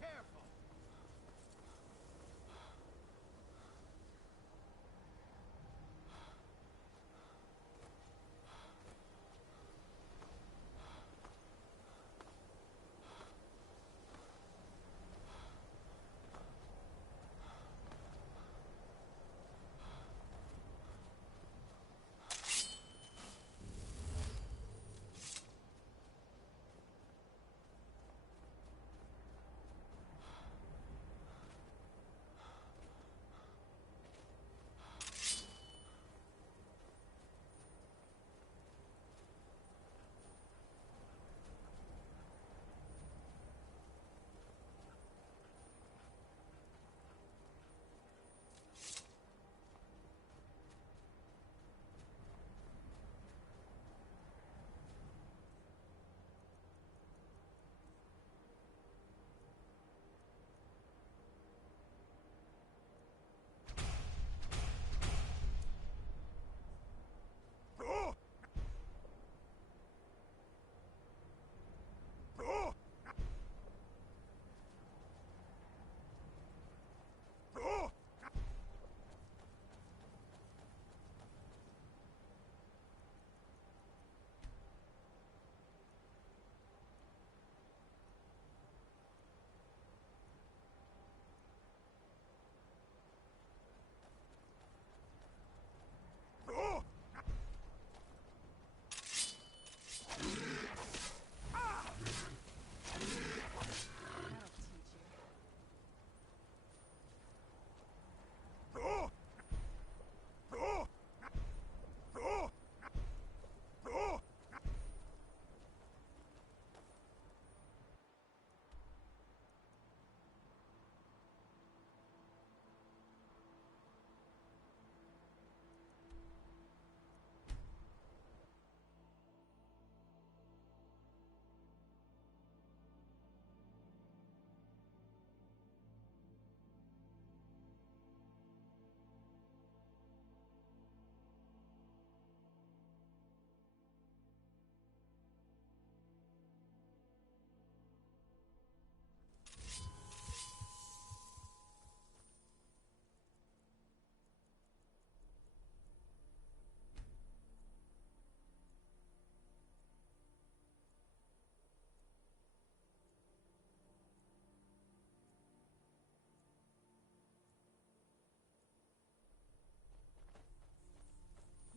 careful.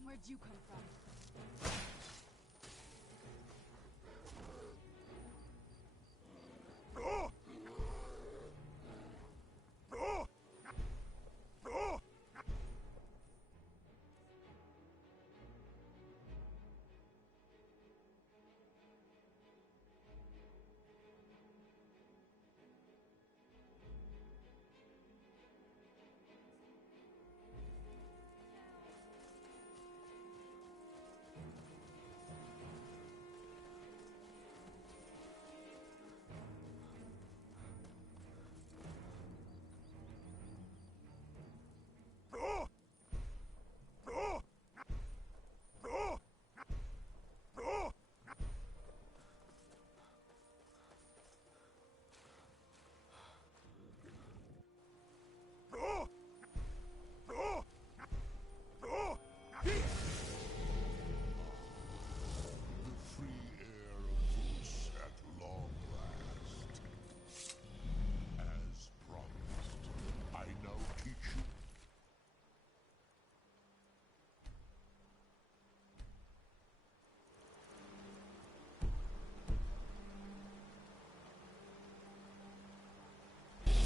Where'd you come from?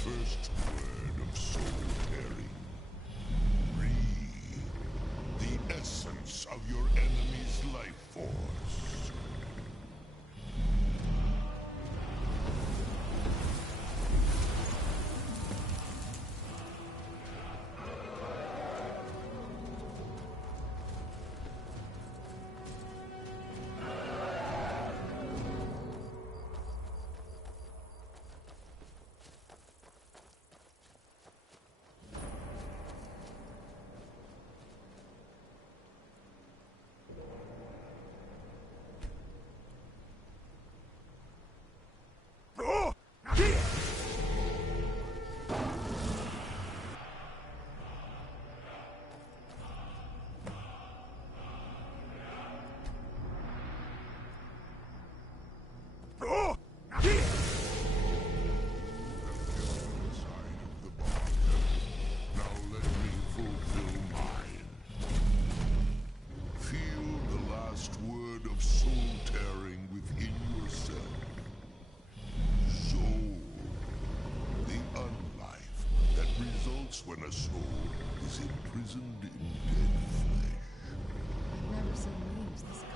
First word of soul pairing. The essence of your enemy's life force. hurts when a soul is imprisoned in dead flesh. I've never seen leaves this color.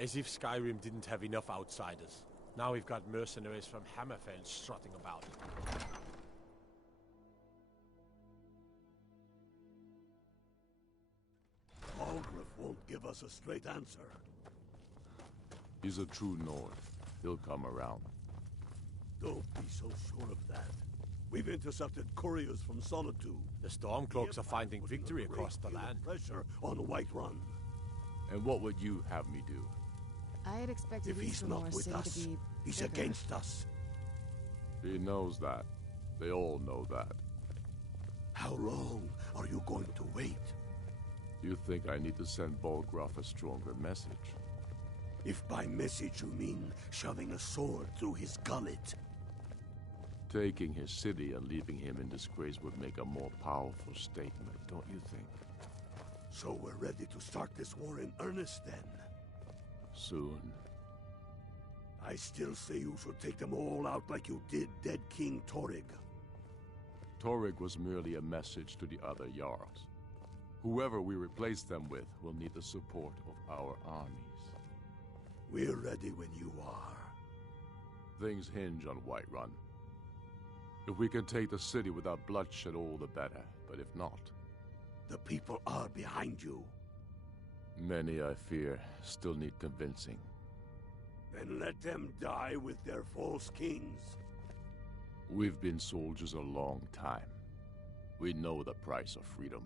As if Skyrim didn't have enough outsiders. Now we've got mercenaries from Hammerfell strutting about. Algrif won't give us a straight answer. He's a true Nord. He'll come around. Don't be so sure of that. We've intercepted couriers from Solitude. The Stormcloaks are finding victory across the land. Pressure on Whiterun. And what would you have me do? I had expected If he's not with us, he's against us. He knows that. They all know that. How long are you going to wait? You think I need to send Bolgraf a stronger message? If by message you mean shoving a sword through his gullet. Taking his city and leaving him in disgrace would make a more powerful statement, don't you think? So we're ready to start this war in earnest then? Soon. I still say you should take them all out like you did dead King Torrig. Torrig was merely a message to the other Jarls. Whoever we replace them with will need the support of our armies. We're ready when you are. Things hinge on Whiterun. If we can take the city without bloodshed, all the better. But if not... The people are behind you. Many, I fear, still need convincing. Then let them die with their false kings. We've been soldiers a long time. We know the price of freedom.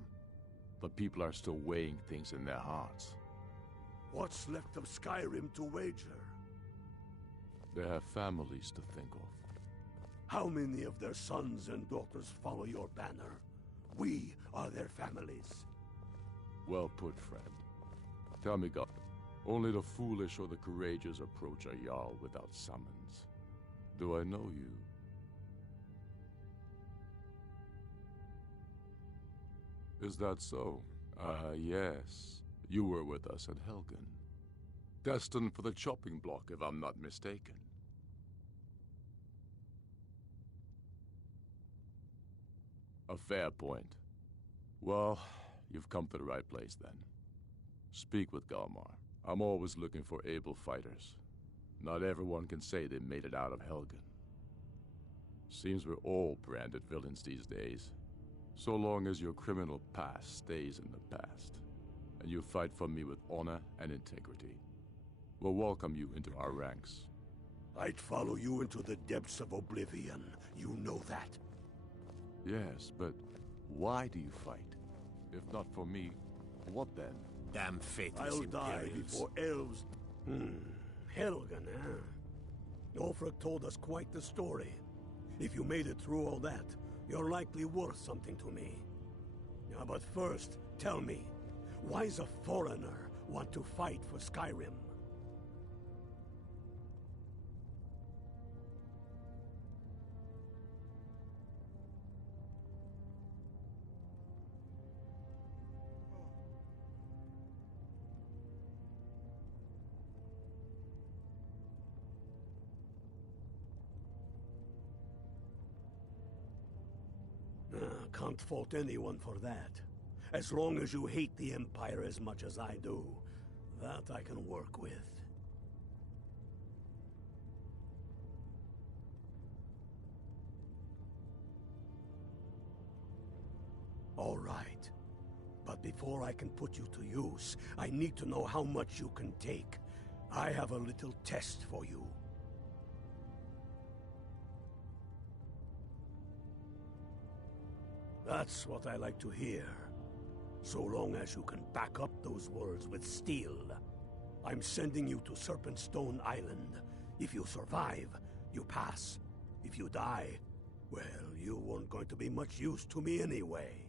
But people are still weighing things in their hearts. What's left of Skyrim to wager? They have families to think of. How many of their sons and daughters follow your banner? We are their families. Well put, friend. Tell me, God, only the foolish or the courageous approach a Jarl without summons. Do I know you? Is that so? Yes. You were with us at Helgen. Destined for the chopping block, if I'm not mistaken. A fair point. Well, you've come to the right place then. Speak with Galmar. I'm always looking for able fighters. Not everyone can say they made it out of Helgen. Seems we're all branded villains these days. So long as your criminal past stays in the past, and you fight for me with honor and integrity, we'll welcome you into our ranks. I'd follow you into the depths of oblivion. You know that. Yes, but why do you fight? If not for me, what then? Damn faithless I'll die Imperials. before elves... Helgen, eh? Ulfric told us quite the story. If you made it through all that, you're likely worth something to me. Yeah, but first, tell me, why does a foreigner want to fight for Skyrim? Can't fault anyone for that. As long as you hate the Empire as much as I do, that I can work with. All right. But before I can put you to use, I need to know how much you can take. I have a little test for you. That's what I like to hear. So long as you can back up those words with steel. I'm sending you to Serpentstone Island. If you survive, you pass. If you die, well, you weren't going to be much use to me anyway.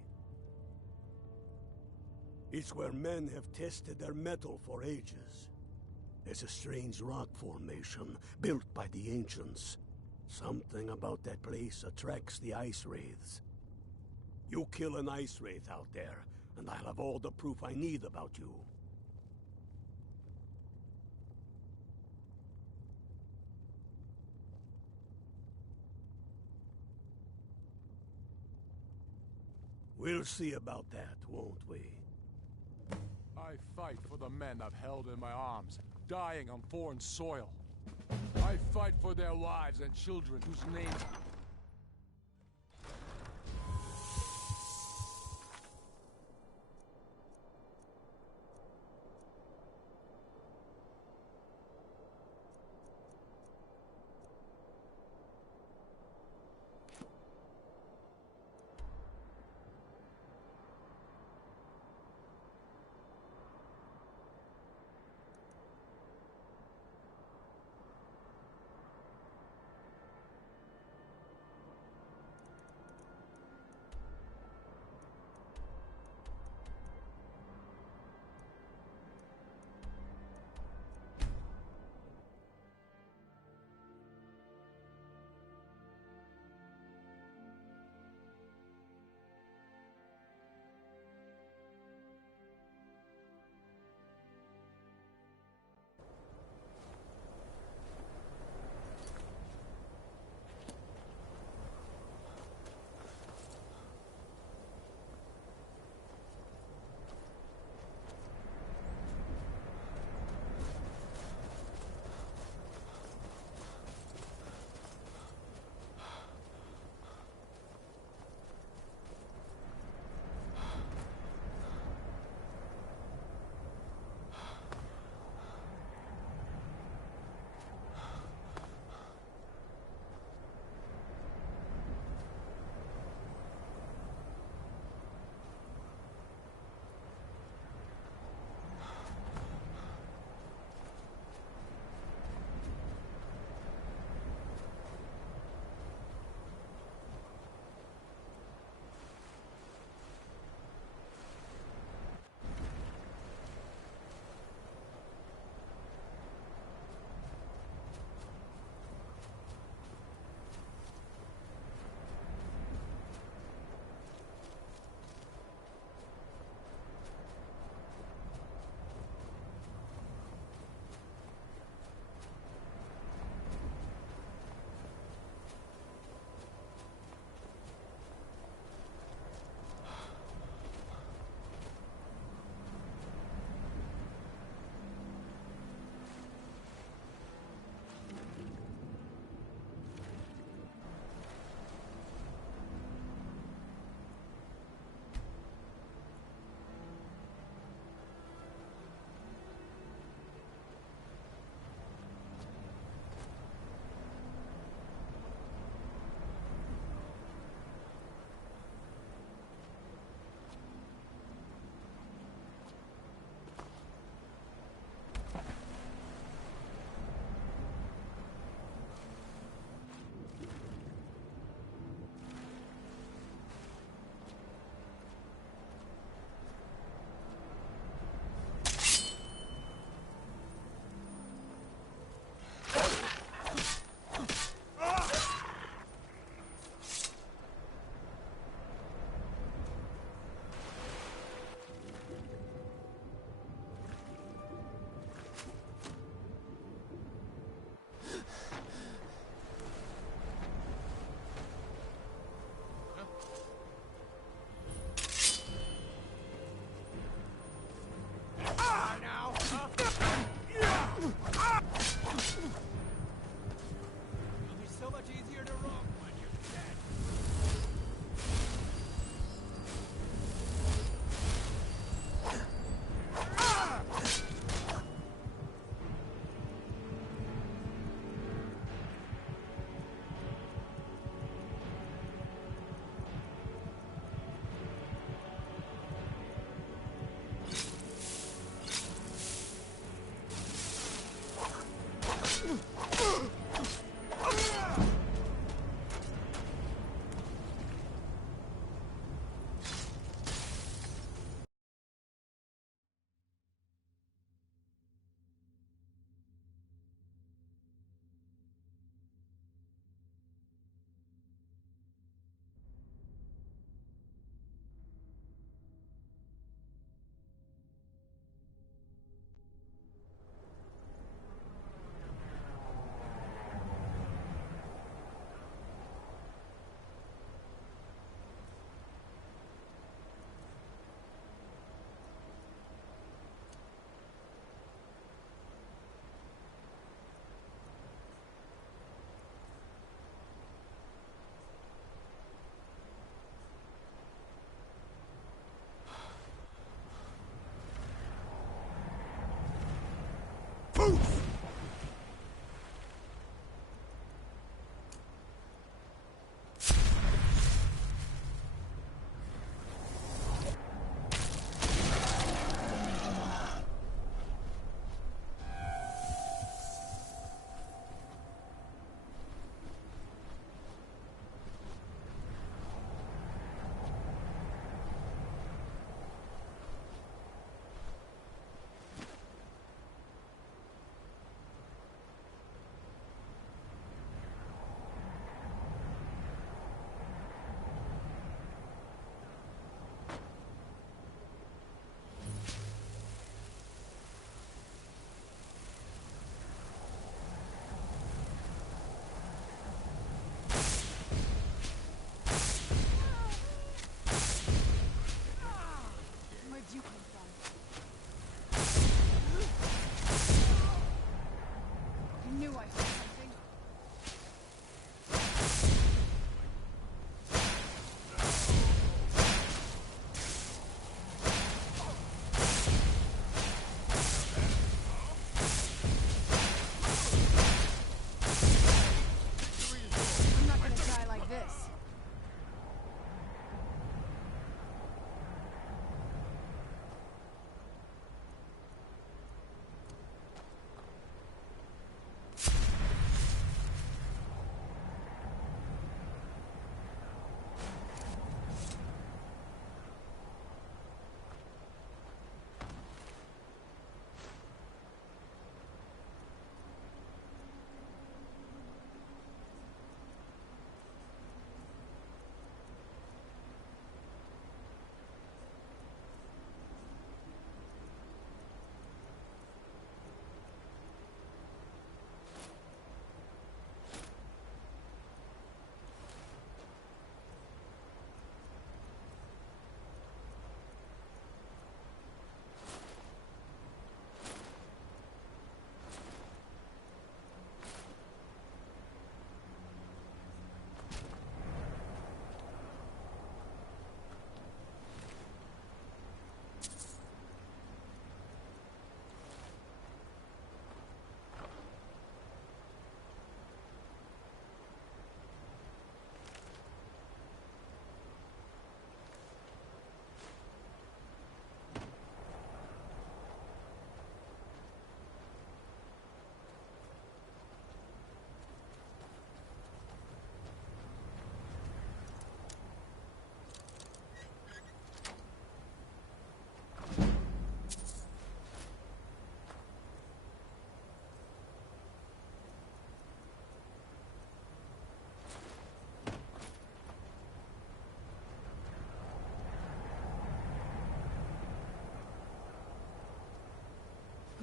It's where men have tested their metal for ages. There's a strange rock formation built by the ancients. Something about that place attracts the ice wraiths. You kill an ice wraith out there, and I'll have all the proof I need about you. We'll see about that, won't we? I fight for the men I've held in my arms, dying on foreign soil. I fight for their wives and children whose names...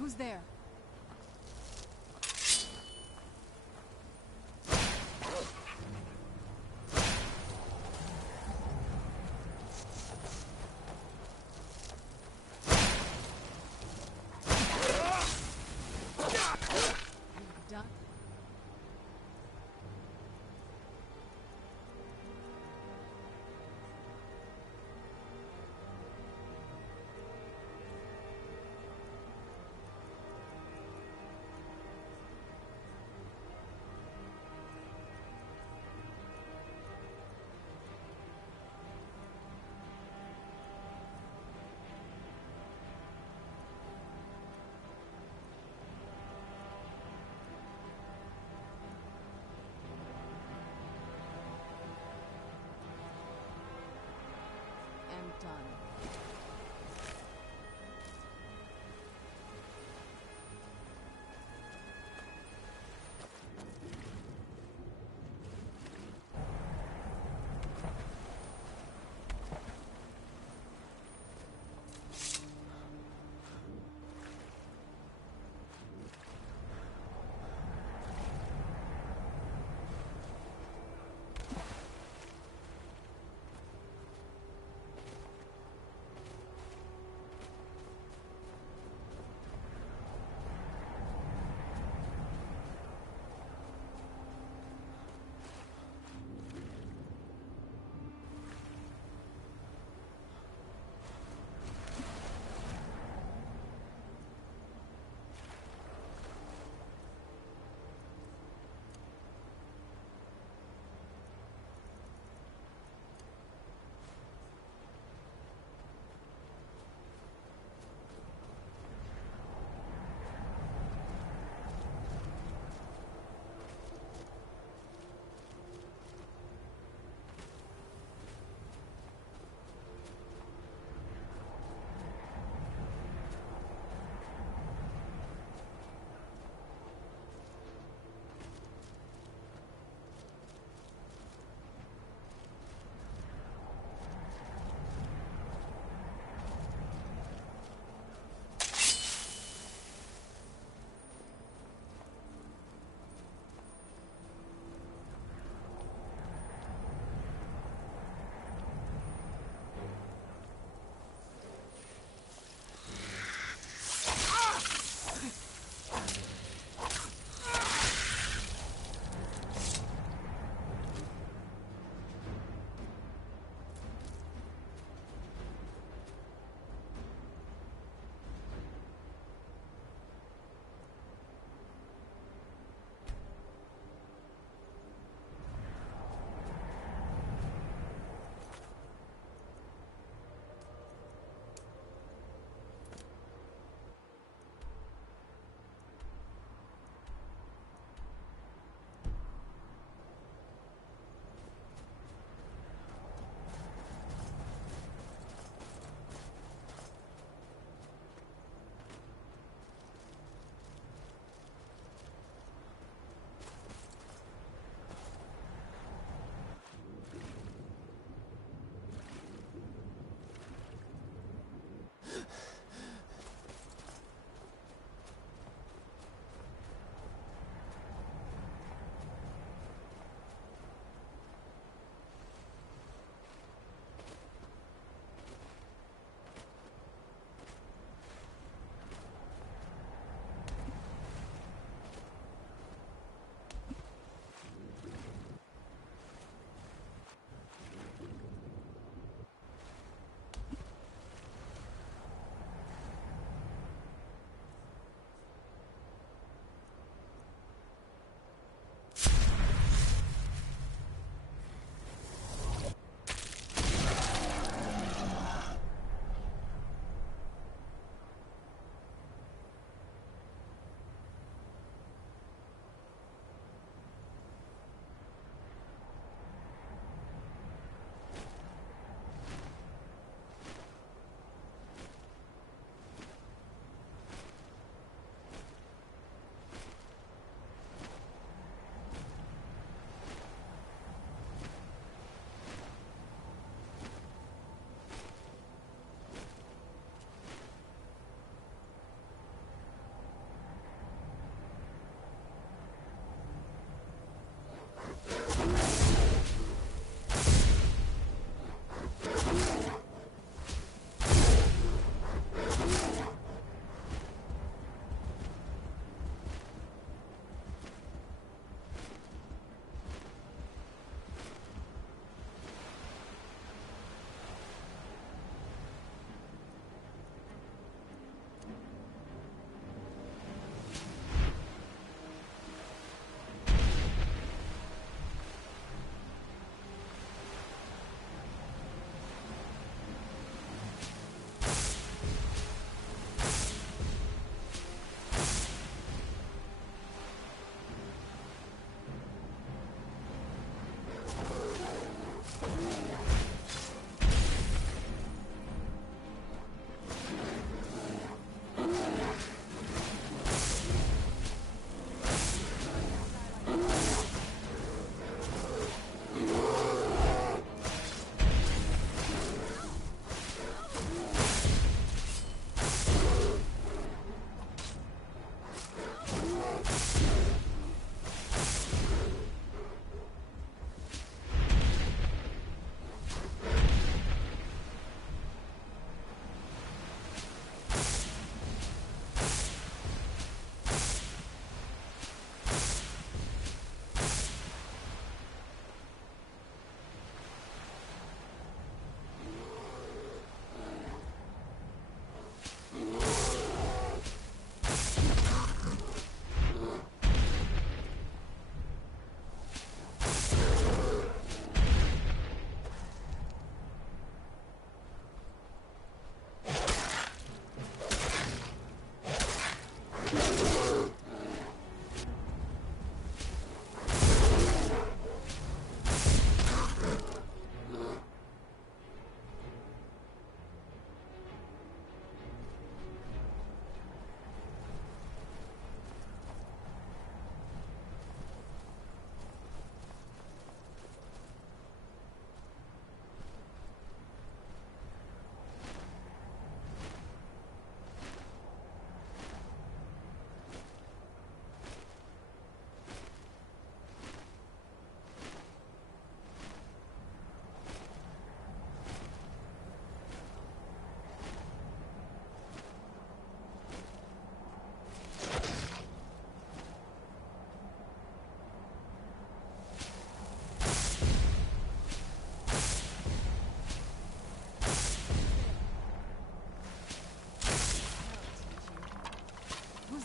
Who's there? Done. Am done.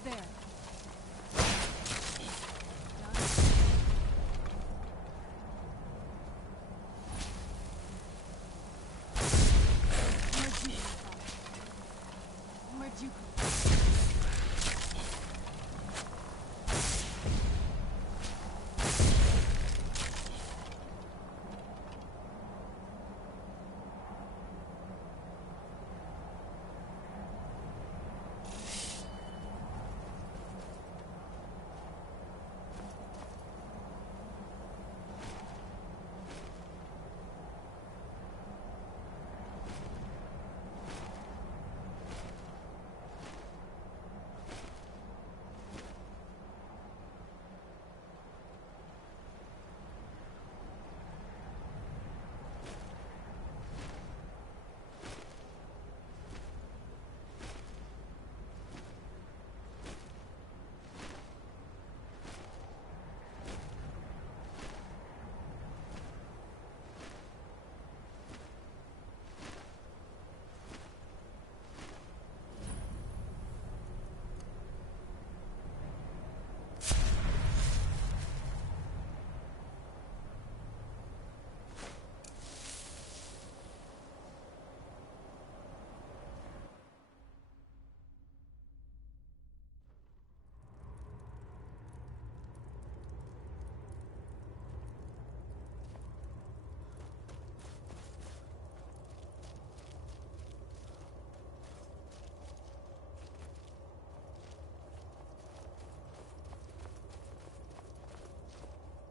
there. Where'd you come from?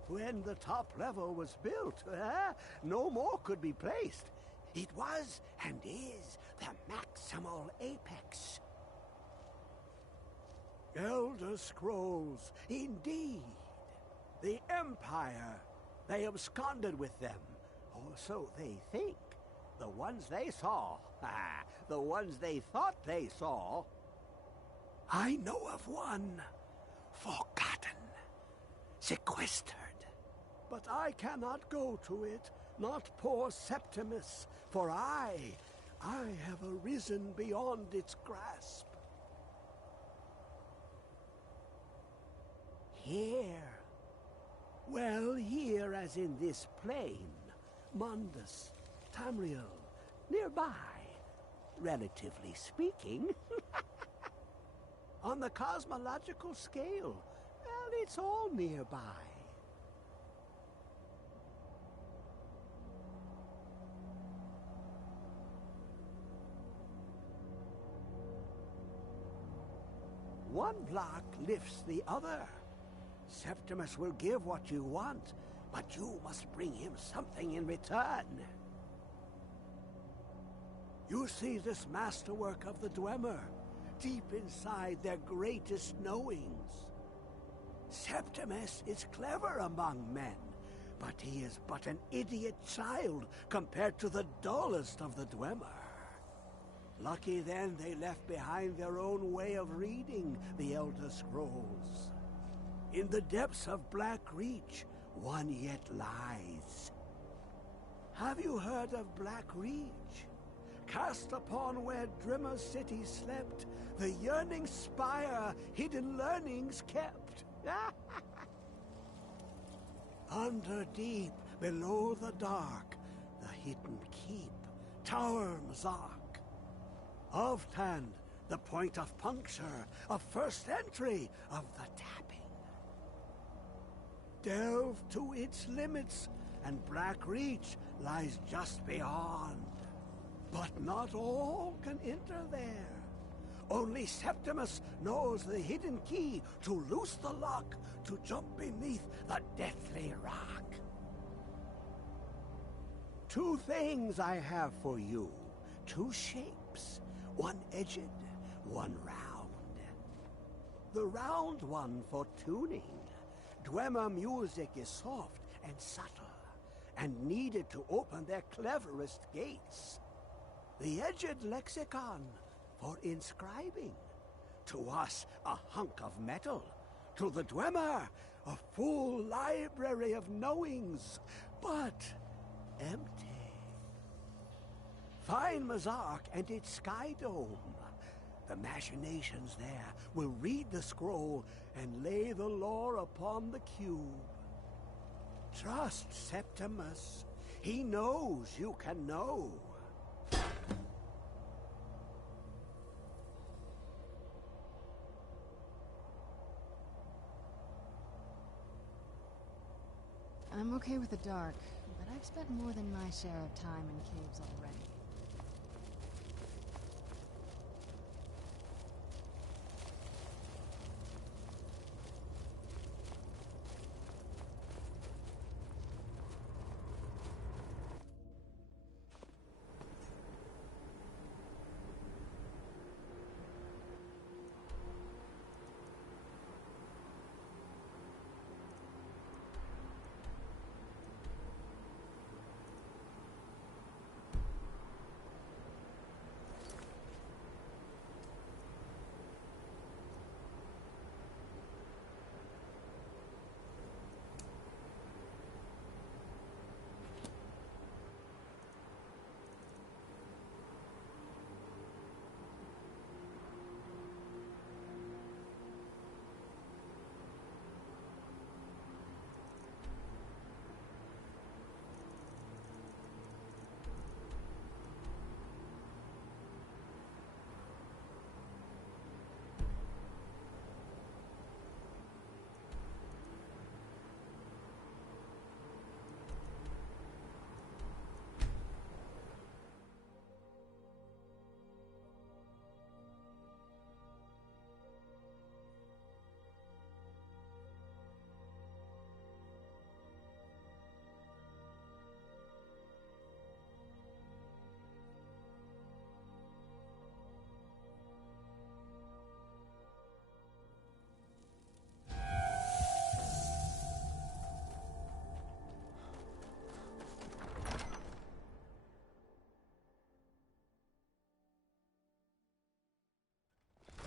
When the top level was built, no more could be placed. It was and is the maximal apex. Elder Scrolls, indeed. The Empire. They absconded with them. Or so they think. The ones they saw. The ones they thought they saw. I know of one. Forgotten. Sequestered. But I cannot go to it, not poor Septimus, for I have arisen beyond its grasp. Here. Well, here as in this plain, Mundus, Tamriel, nearby, relatively speaking. On the cosmological scale, well, it's all nearby. One block lifts the other. Septimus will give what you want, but you must bring him something in return. You see this masterwork of the Dwemer, deep inside their greatest knowings. Septimus is clever among men, but he is but an idiot child compared to the dullest of the Dwemer. Lucky then they left behind their own way of reading the Elder Scrolls. In the depths of Black Reach, one yet lies. Have you heard of Black Reach? Cast upon where Drimmer's city slept, the yearning spire hidden learnings kept. Under deep, below the dark, the hidden keep, Tower Mazark. Oftan, the point of puncture, of first entry, of the tapping. Delve to its limits, and Black Reach lies just beyond. But not all can enter there. Only Septimus knows the hidden key to loose the lock, to jump beneath the deathly rock. Two things I have for you. Two shapes. One edged, one round. The round one for tuning. Dwemer music is soft and subtle, and needed to open their cleverest gates. The edged lexicon for inscribing. To us, a hunk of metal. To the Dwemer, a full library of knowings, but empty. Find Mazark and its sky dome. The machinations there will read the scroll and lay the lore upon the cube. Trust Septimus. He knows you can know. I'm okay with the dark, but I've spent more than my share of time in caves already.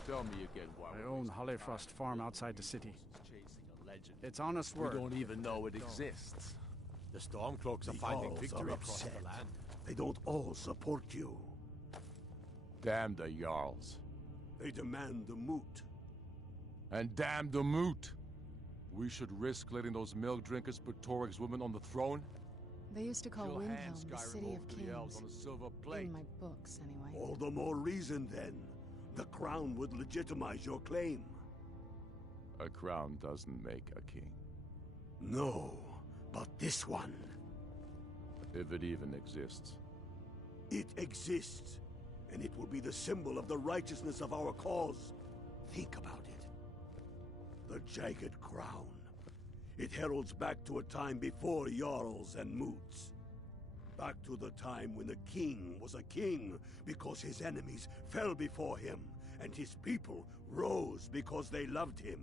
Tell me again why I own Hollifrost Farm outside the city. It's honest work. We don't even know it exists. The Stormcloaks are The finding Jarls victory are across upset. the land. They don't all support you. Damn the Jarls. They demand the moot. And damn the moot. We should risk letting those milk drinkers put Toryg's woman on the throne? They used to call She'll hand Windhelm the Skyrim City over of to the elves Kings. on a silver plate. In my books, anyway. All the more reason, then. The crown would legitimize your claim. A crown doesn't make a king. No, but this one. If it even exists. It exists, and it will be the symbol of the righteousness of our cause. Think about it. The jagged crown. It heralds back to a time before Jarls and Moots. Back to the time when the king was a king because his enemies fell before him, and his people rose because they loved him.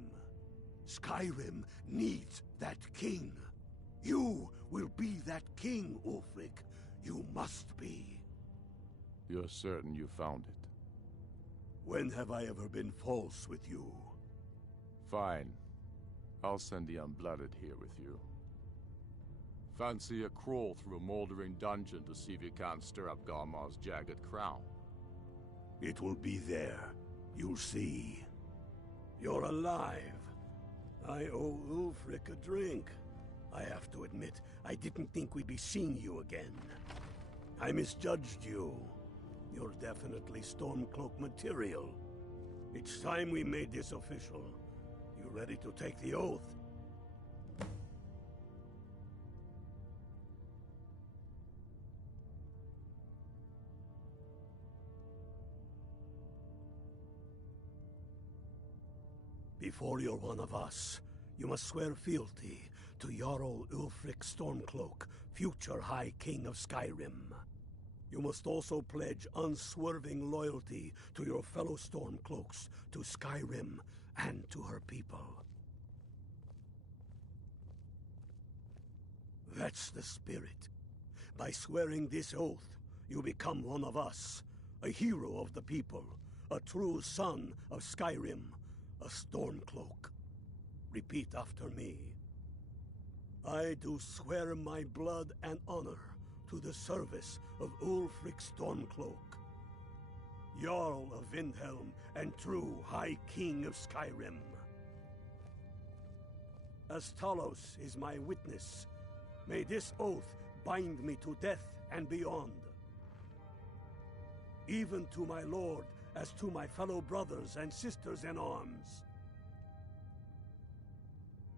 Skyrim needs that king. You will be that king, Ulfric. You must be. You're certain you found it? When have I ever been false with you? Fine. I'll send the Unblooded here with you. Fancy a crawl through a moldering dungeon to see if you can't stir up Garmar's jagged crown. It will be there. You'll see. You're alive. I owe Ulfric a drink. I have to admit, I didn't think we'd be seeing you again. I misjudged you. You're definitely Stormcloak material. It's time we made this official. You ready to take the oath? Before you're one of us, you must swear fealty to Jarl Ulfric Stormcloak, future High King of Skyrim. You must also pledge unswerving loyalty to your fellow Stormcloaks, to Skyrim, and to her people. That's the spirit. By swearing this oath, you become one of us, a hero of the people, a true son of Skyrim, a Stormcloak. Repeat after me. I do swear my blood and honor to the service of Ulfric Stormcloak. Jarl of Windhelm and true High King of Skyrim. As Talos is my witness, may this oath bind me to death and beyond. Even to my lord, as to my fellow brothers and sisters in arms.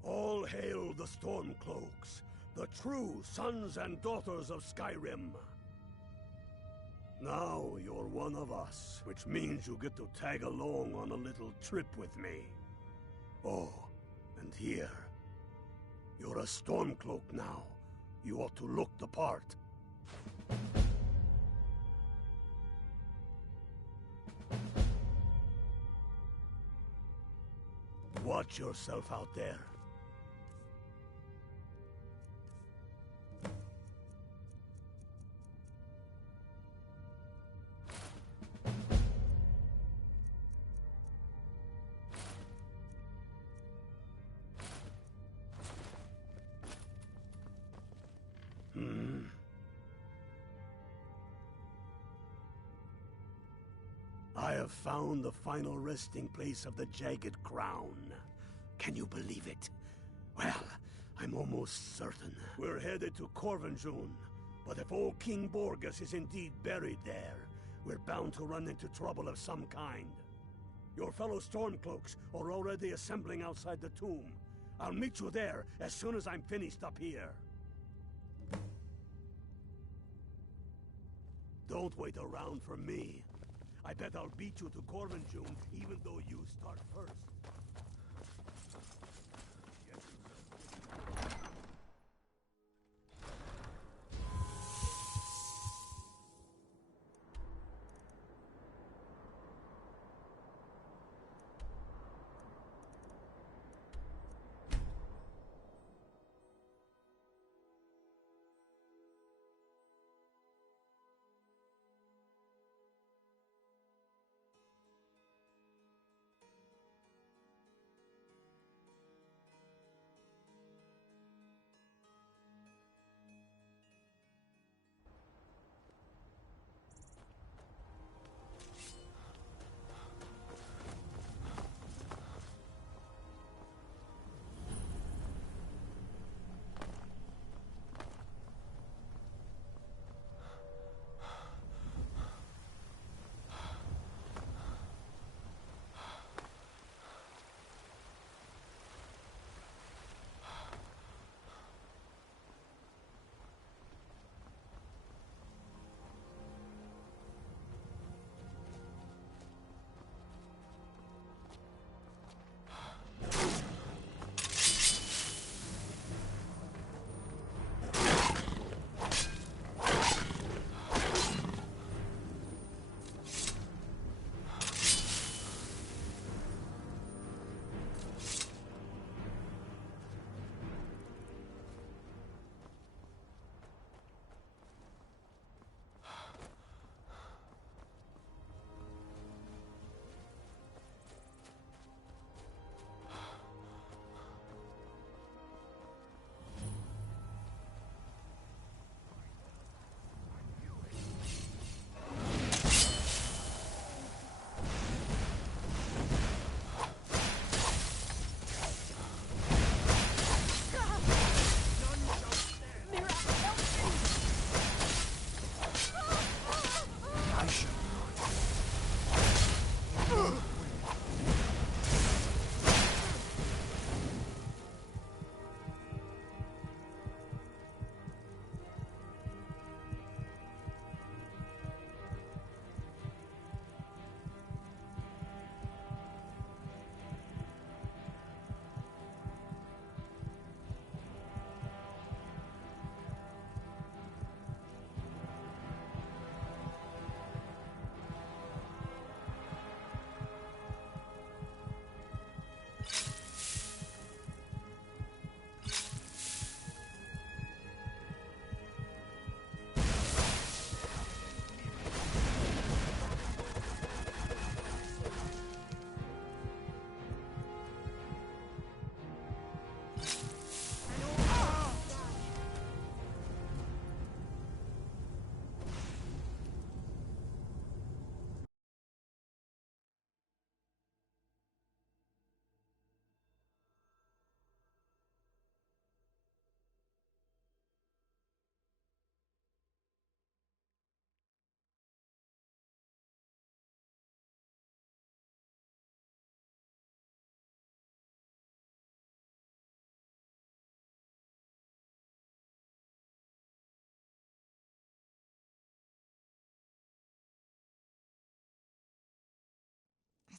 All hail the Stormcloaks, the true sons and daughters of Skyrim. Now you're one of us, which means you get to tag along on a little trip with me. Oh, and here. You're a Stormcloak now. You ought to look the part. Watch yourself out there. I have found the final resting place of the Jagged Crown. Can you believe it? Well, I'm almost certain. We're headed to Corvinjune, but if old King Borgus is indeed buried there, we're bound to run into trouble of some kind. Your fellow Stormcloaks are already assembling outside the tomb. I'll meet you there as soon as I'm finished up here. Don't wait around for me. I bet I'll beat you to Corvinjune, even though you start first.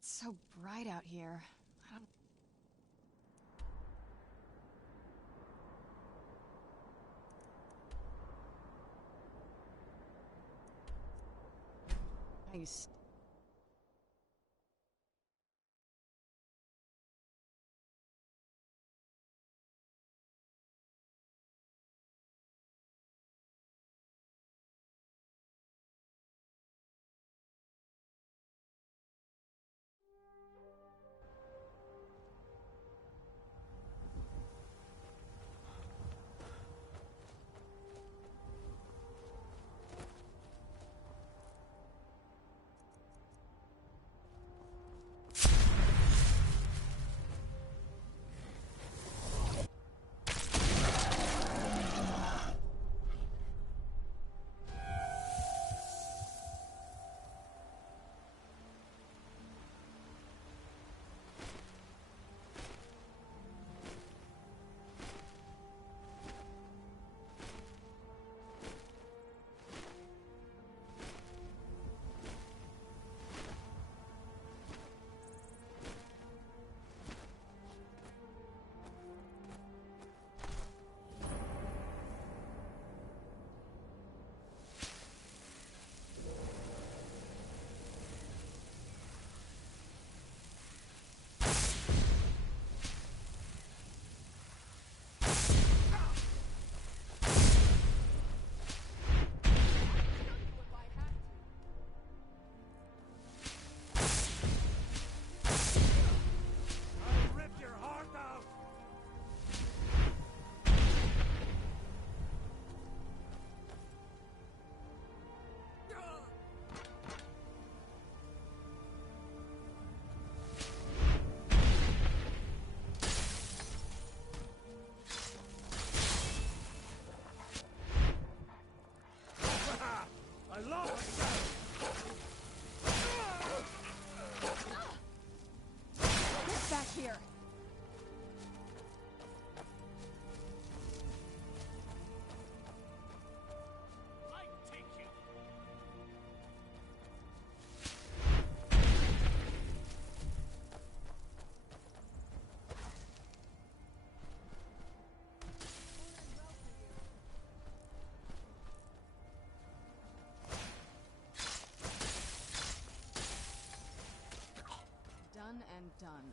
It's so bright out here. I don't... Nice. Get back here! Done and done.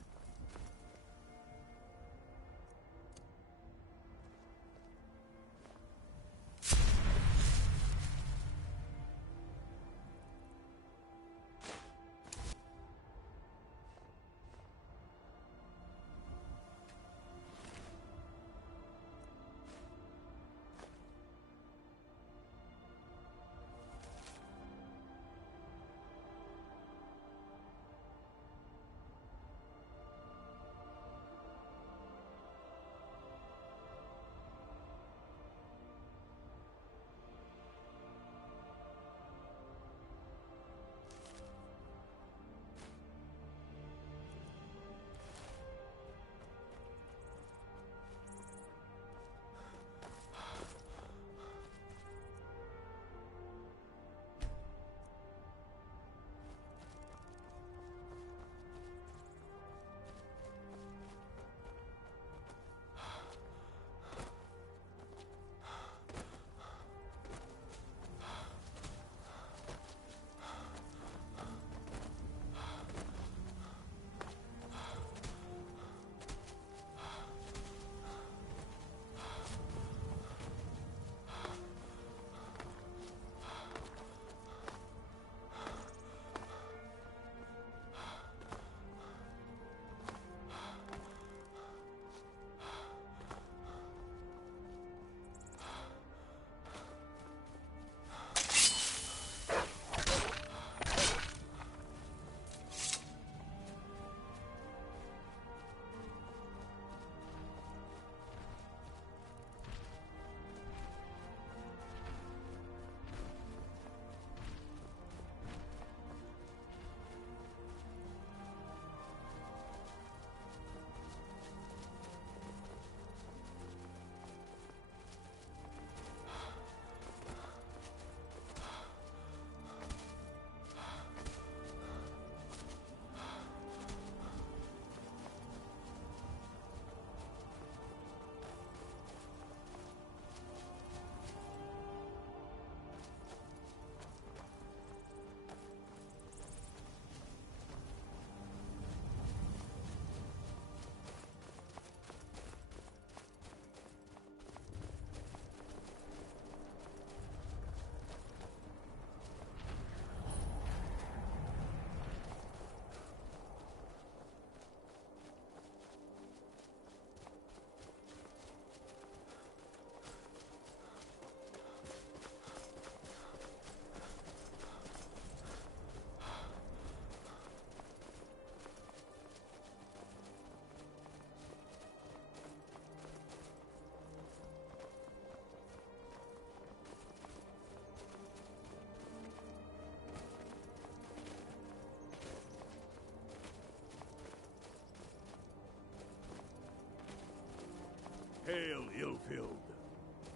ill-filled.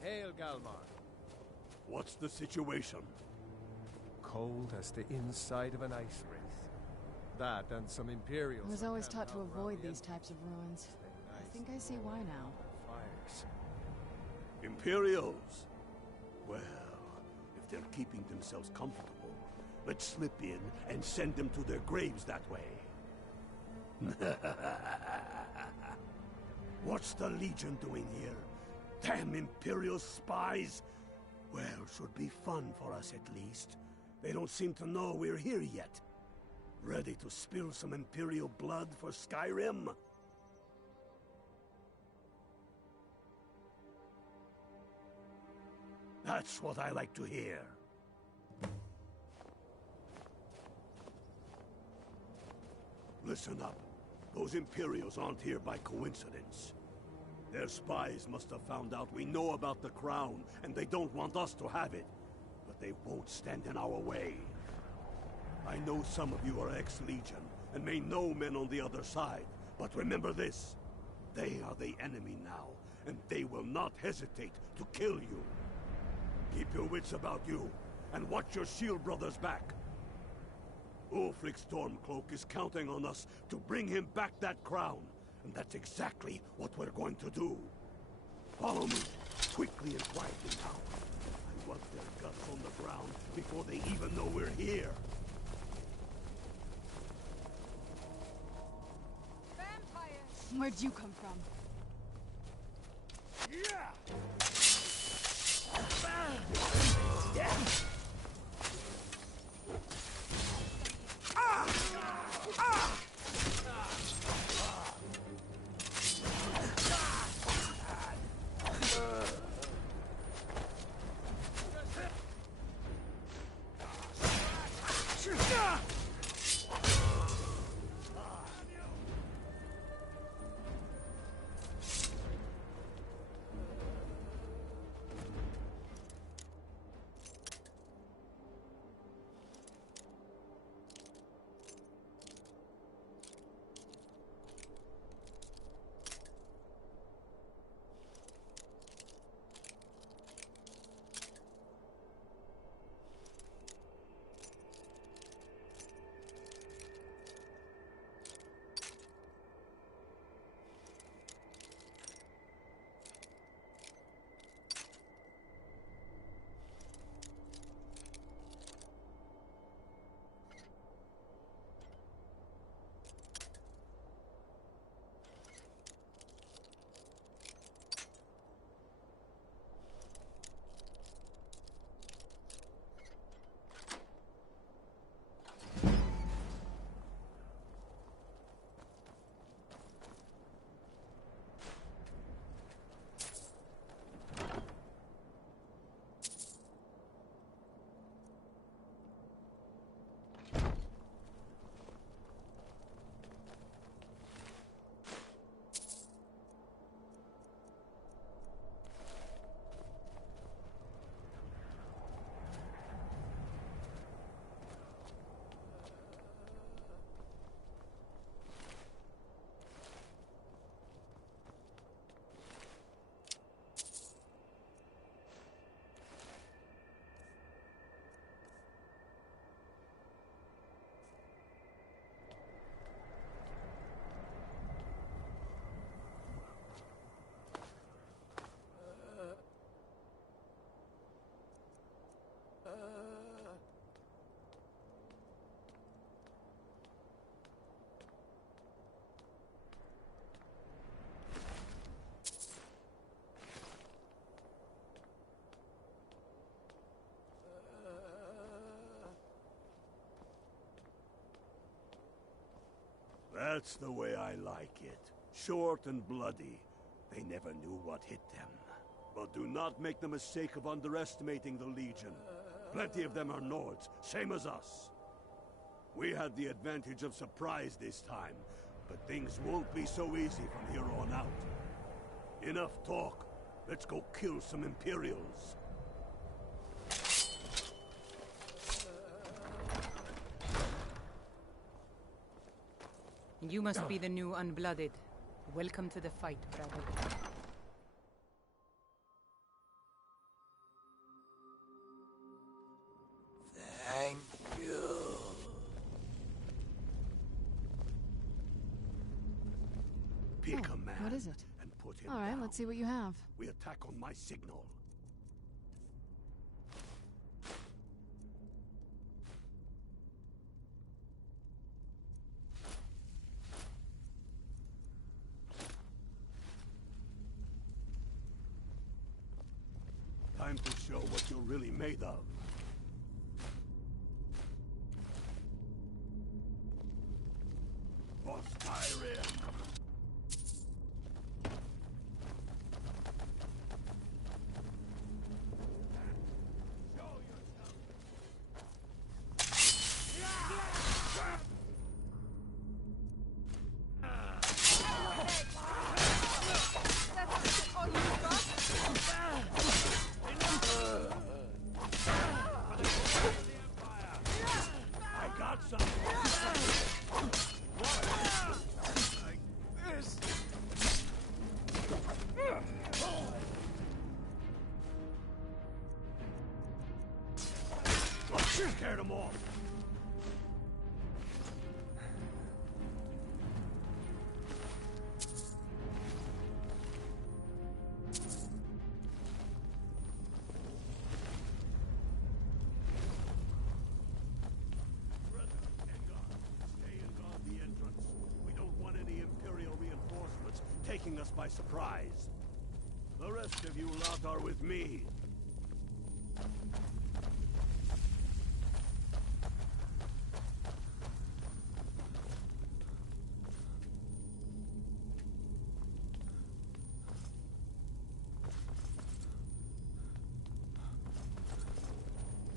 Hail, Galmar. What's the situation? Cold as the inside of an ice wraith. That and some Imperials. I was always taught to around avoid the these types of ruins. I think I see why now. fires. Imperials? Well, if they're keeping themselves comfortable, let's slip in and send them to their graves that way. What's the Legion doing here? Damn Imperial spies! Well, should be fun for us at least. They don't seem to know we're here yet. Ready to spill some Imperial blood for Skyrim? That's what I like to hear. Listen up. Those Imperials aren't here by coincidence. Their spies must have found out we know about the crown, and they don't want us to have it. But they won't stand in our way. I know some of you are ex-Legion, and may know men on the other side. But remember this. They are the enemy now, and they will not hesitate to kill you. Keep your wits about you, and watch your shield brothers back. Ulfric Stormcloak is counting on us to bring him back that crown, and that's exactly what we're going to do. Follow me, quickly and quietly now. I want their guts on the ground before they even know we're here. Vampires! Where'd you come from? Yeah! That's the way I like it. Short and bloody. They never knew what hit them. But do not make the mistake of underestimating the Legion. Plenty of them are Nords, same as us. We had the advantage of surprise this time, but things won't be so easy from here on out. Enough talk. Let's go kill some Imperials. You must be the new Unblooded. Welcome to the fight, brother. Pick a man. what is it? And put him All right, down. let's see what you have. We attack on my signal. Time to show what you're really made of. For Skyrim! Show yourself! I got something! Scared them off! Brethren, hang on. Stay and guard the entrance. We don't want any Imperial reinforcements taking us by surprise. The rest of you lot are with me.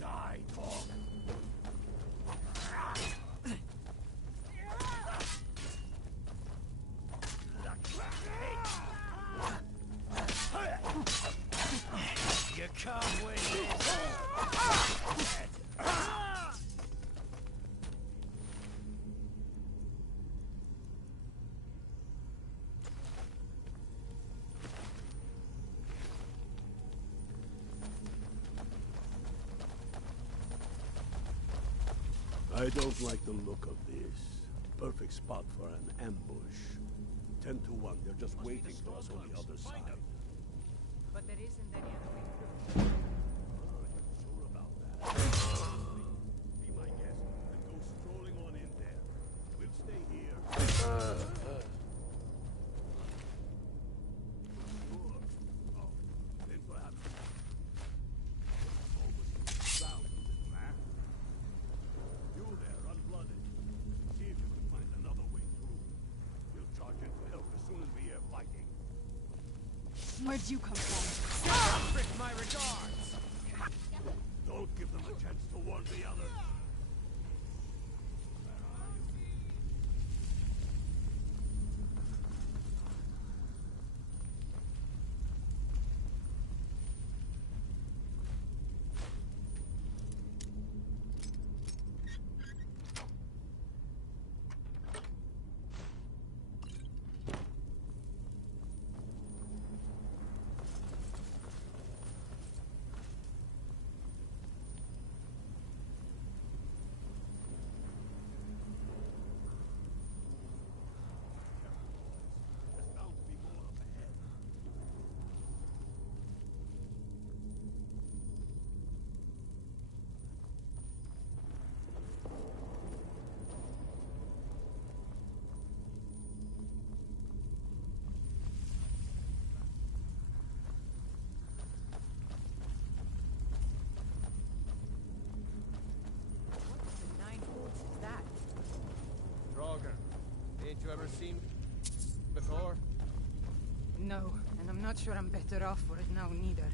Die, dog! You can't win this! I don't like the look of this. Perfect spot for an ambush. 10 to 1, they're just waiting for us on the other side. But there isn't any other way through. Sure about that. Be my guest and go strolling on in there. We'll stay here. Sure. Oh, then perhaps. Almost sound of it, man. You there, unblooded. See if you can find another way through. We'll charge in for help as soon as we hear fighting. Where'd you come from? My regards! Don't give them a chance to warn the others. There's bound to be more up ahead. What the nine volts is that? Draugr, ain't you ever seen before? No, and I'm not sure I'm better off for it now neither.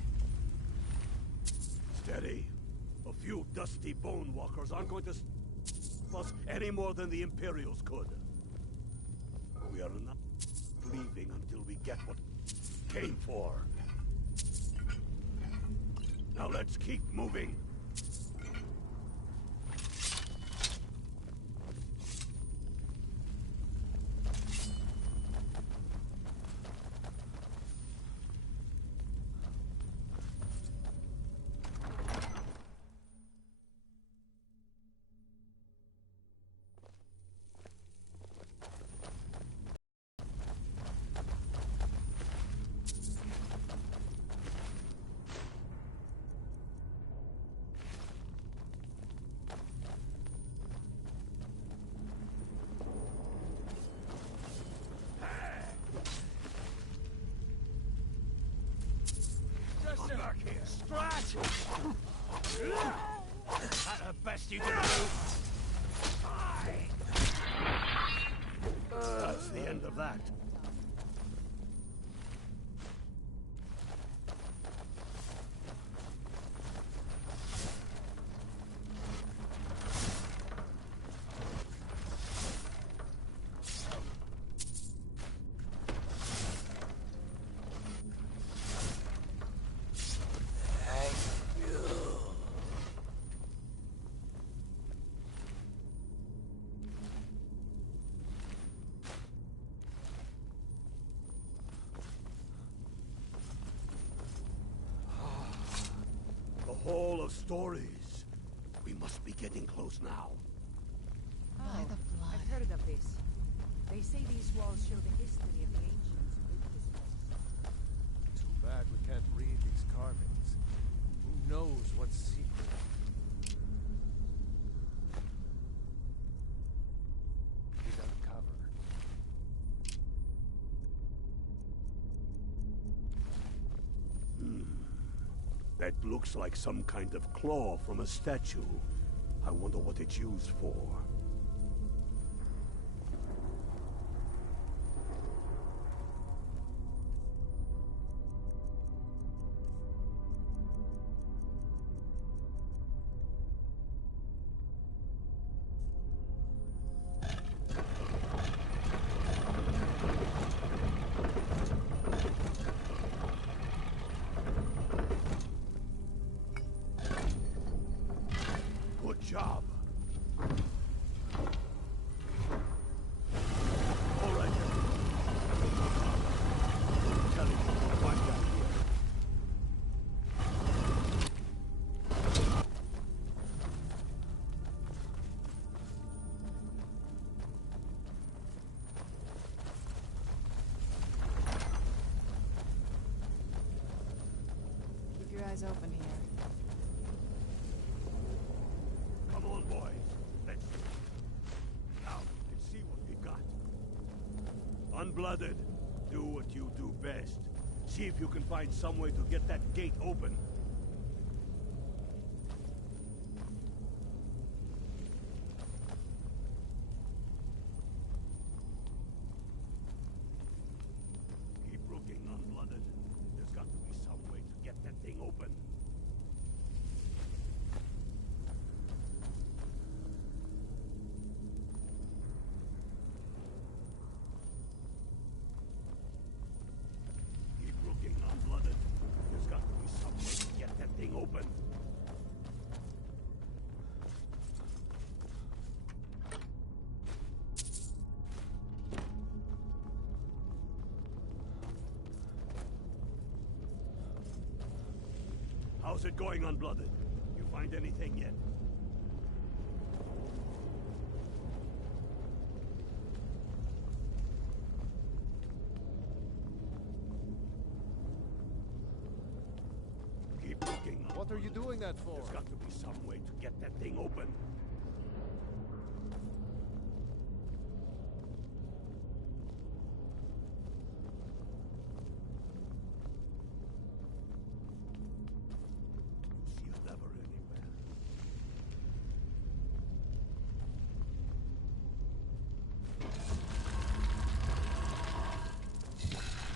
Steady. A few dusty bone walkers aren't going to stop us any more than the Imperials could. We are not leaving until we get what we came for. Now let's keep moving. best you can do. That's the end of that. Hall of Stories. We must be getting close now. By the blood. I've heard of this. They say these walls show the history of the ancients who built this place. Too bad we can't read these carvings. Who knows what secret? We'd uncover. That looks like some kind of claw from a statue. I wonder what it's used for. Good job. All right. Tell him to find out here. Keep your eyes open here. Come on, boys. Let's do it. Now, let's see what we've got. Unblooded, do what you do best. See if you can find some way to get that gate open. Keep looking, Unblooded. There's got to be some way to get that thing open. Keep looking, Unblooded. There's got to be some way to get that thing open. How's it going, Unblooded? You find anything yet? Keep looking. What are you doing that for? There's got to be some way to get that thing open. See a lever anywhere. See a lever.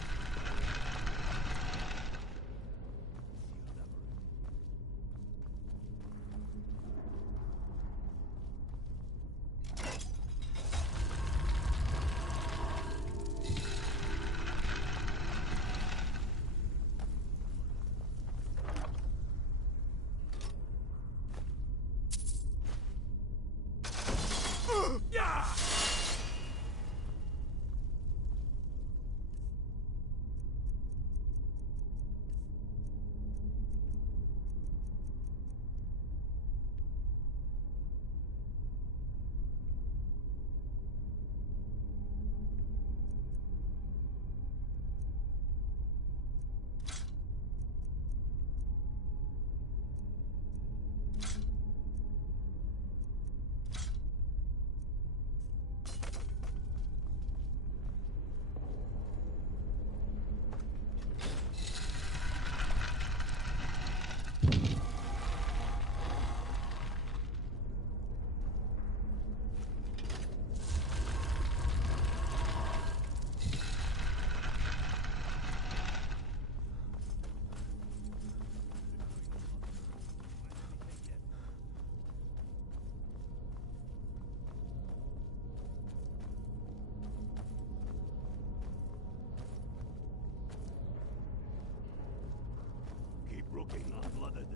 looking unblooded.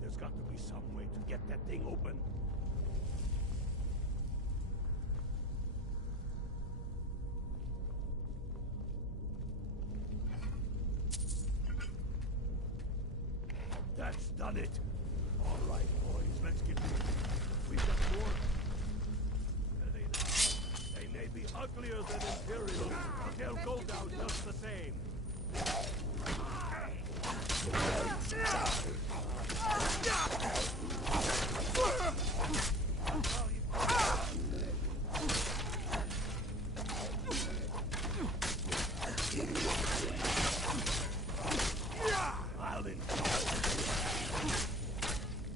There's got to be some way to get that thing open. That's done it. All right, boys, let's get moving. We've got more. There they are. They may be uglier than Imperials, but they'll go down just the same. I'll enjoy it.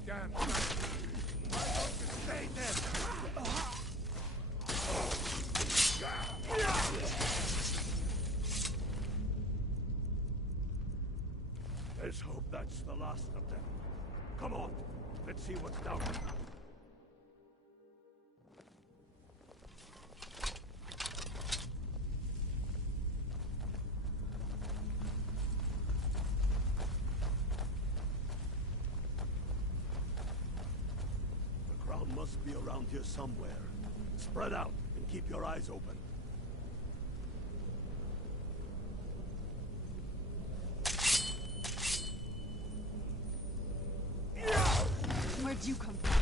Damn, why don't you stay dead? Let's hope that's the last of them. Come on, let's see what's down there. The crowd must be around here somewhere. Spread out and keep your eyes open. Where'd you come from?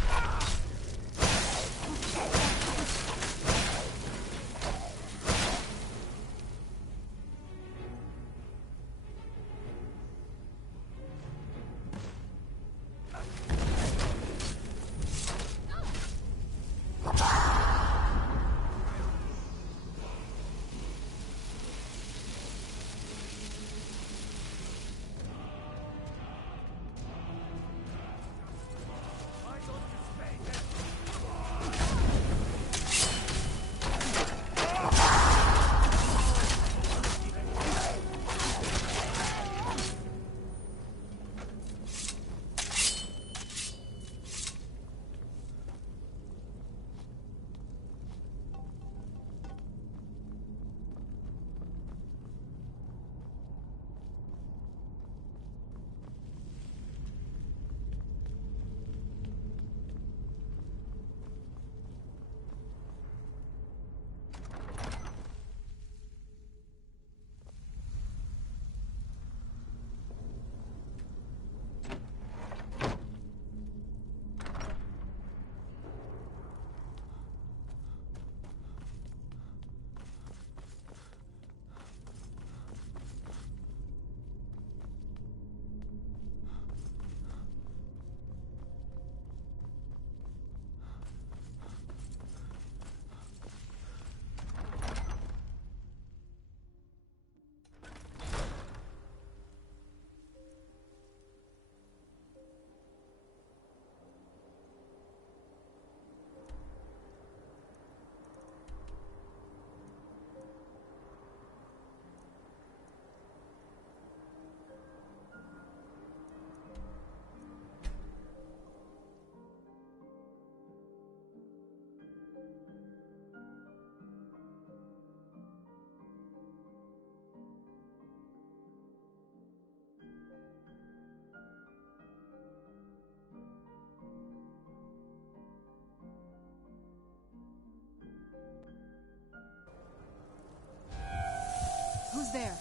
Who's there?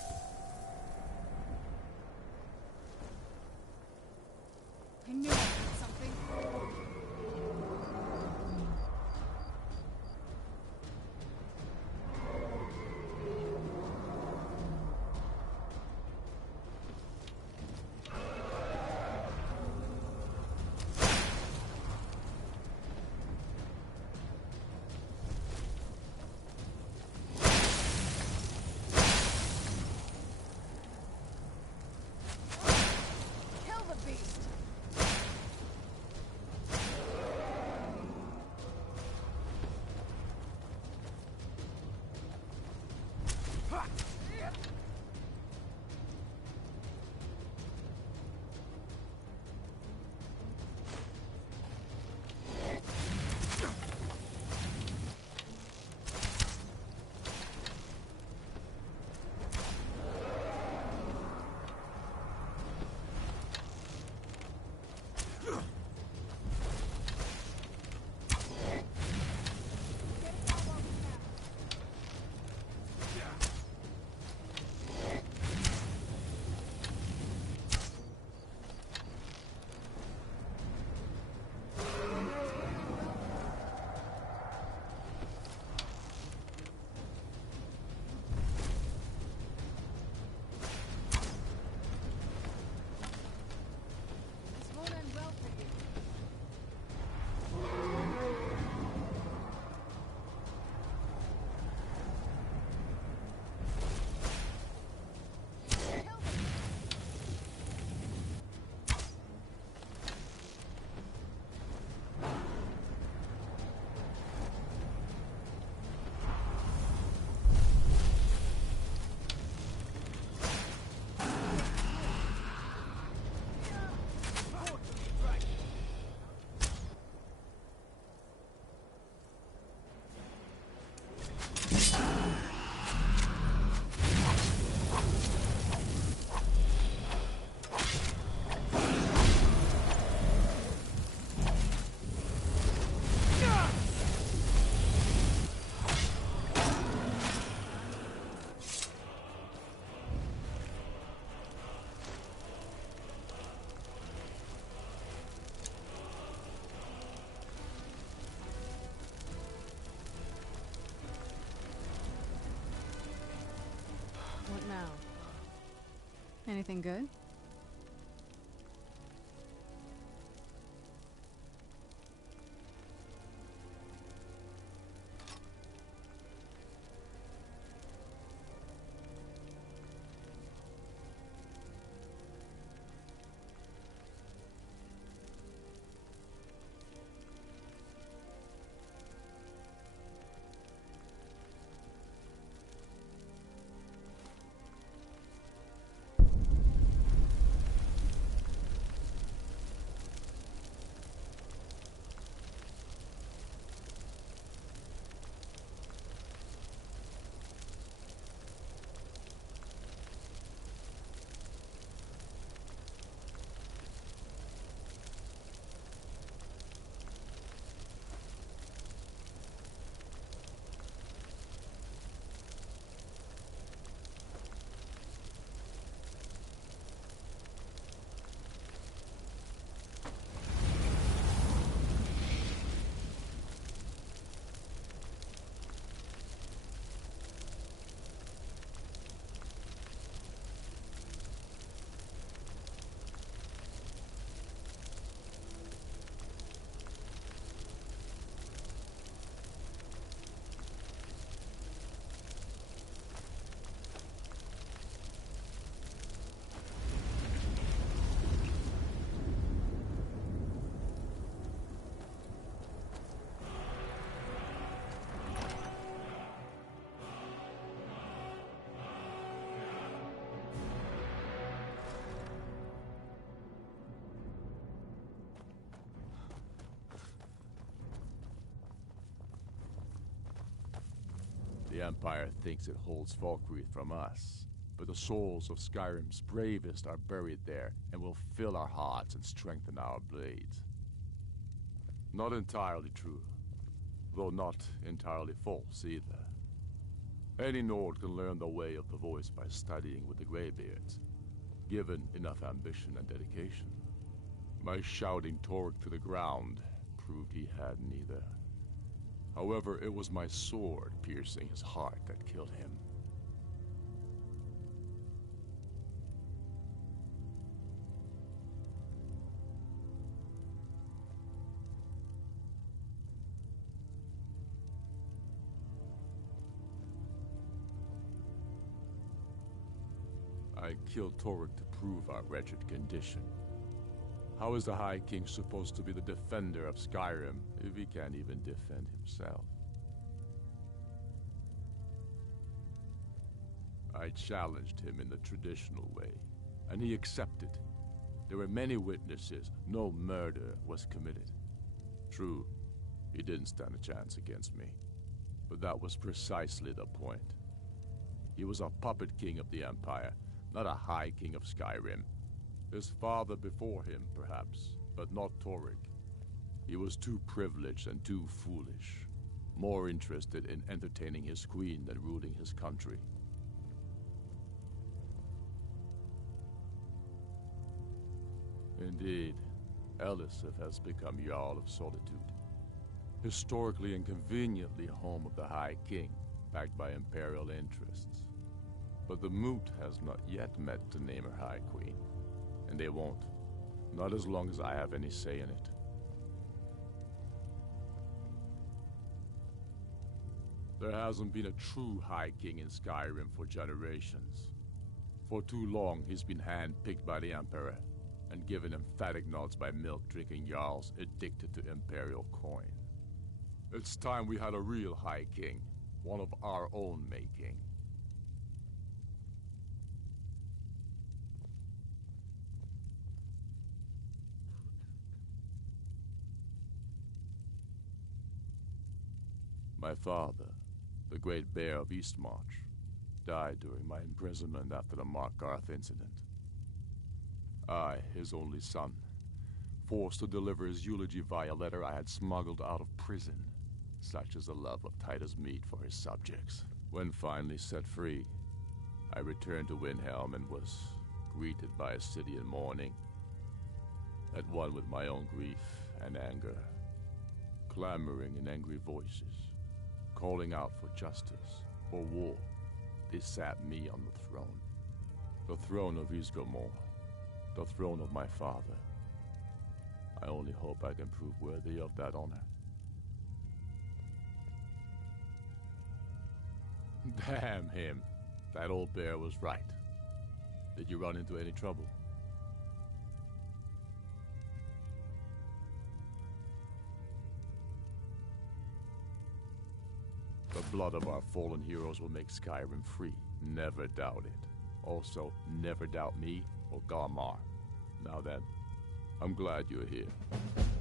I knew I heard something. Anything good? The Empire thinks it holds Falkreath from us, but the souls of Skyrim's bravest are buried there and will fill our hearts and strengthen our blades. Not entirely true, though not entirely false either. Any Nord can learn the way of the voice by studying with the Greybeards, given enough ambition and dedication. My shouting Torg to the ground proved he had neither. However, it was my sword piercing his heart that killed him. I killed Torg to prove our wretched condition. How is the High King supposed to be the defender of Skyrim if he can't even defend himself? I challenged him in the traditional way, and he accepted. There were many witnesses. No murder was committed. True, he didn't stand a chance against me, but that was precisely the point. He was a puppet king of the Empire, not a High King of Skyrim. His father before him, perhaps, but not Torg. He was too privileged and too foolish, more interested in entertaining his queen than ruling his country. Indeed, Elisif has become Jarl of Solitude, historically and conveniently home of the High King, backed by imperial interests. But the Moot has not yet met to name her High Queen. And they won't. Not as long as I have any say in it. There hasn't been a true High King in Skyrim for generations. For too long, he's been hand-picked by the Emperor, and given emphatic nods by milk-drinking Jarls addicted to Imperial coin. It's time we had a real High King, one of our own making. My father, the Great Bear of Eastmarch, died during my imprisonment after the Markarth incident. I, his only son, forced to deliver his eulogy via letter I had smuggled out of prison, such is the love of Titus meat for his subjects. When finally set free, I returned to Windhelm and was greeted by a city in mourning, at one with my own grief and anger, clamoring in angry voices, calling out for justice, for war. They sat me on the throne. The throne of Ysgramor. The throne of my father. I only hope I can prove worthy of that honor. Damn him. That old bear was right. Did you run into any trouble? The blood of our fallen heroes will make Skyrim free. Never doubt it. Also, never doubt me or Garmar. Now then, I'm glad you're here.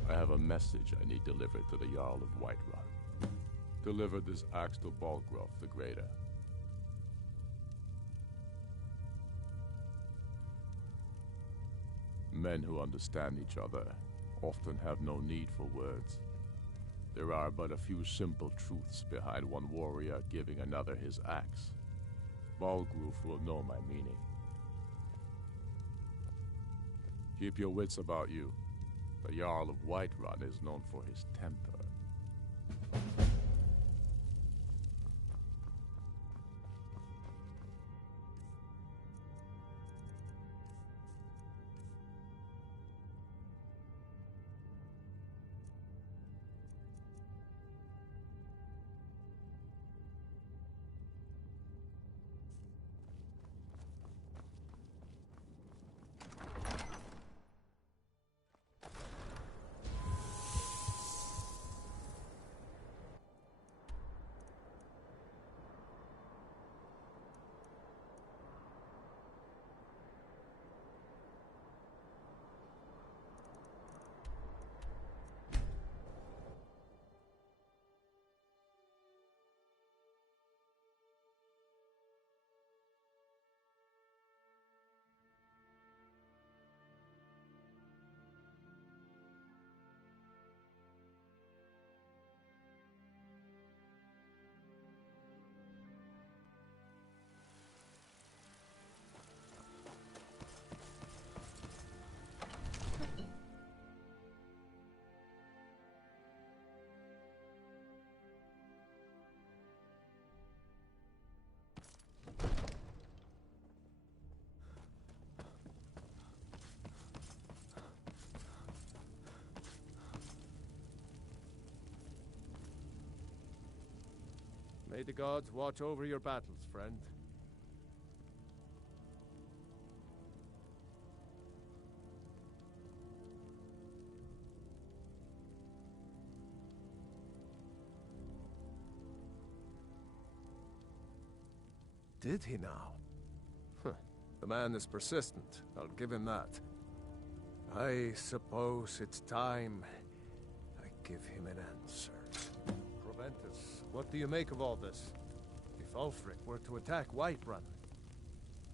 I have a message I need delivered to the Jarl of Whiterun. Deliver this axe to Balgruf the Greater. Men who understand each other often have no need for words. There are but a few simple truths behind one warrior giving another his axe. Balgruf will know my meaning. Keep your wits about you. The Jarl of Whiterun is known for his temper. May the gods watch over your battles, friend. Did he now? The man is persistent, I'll give him that. I suppose it's time I give him an answer. Proventus, what do you make of all this? If Ulfric were to attack Whiterun?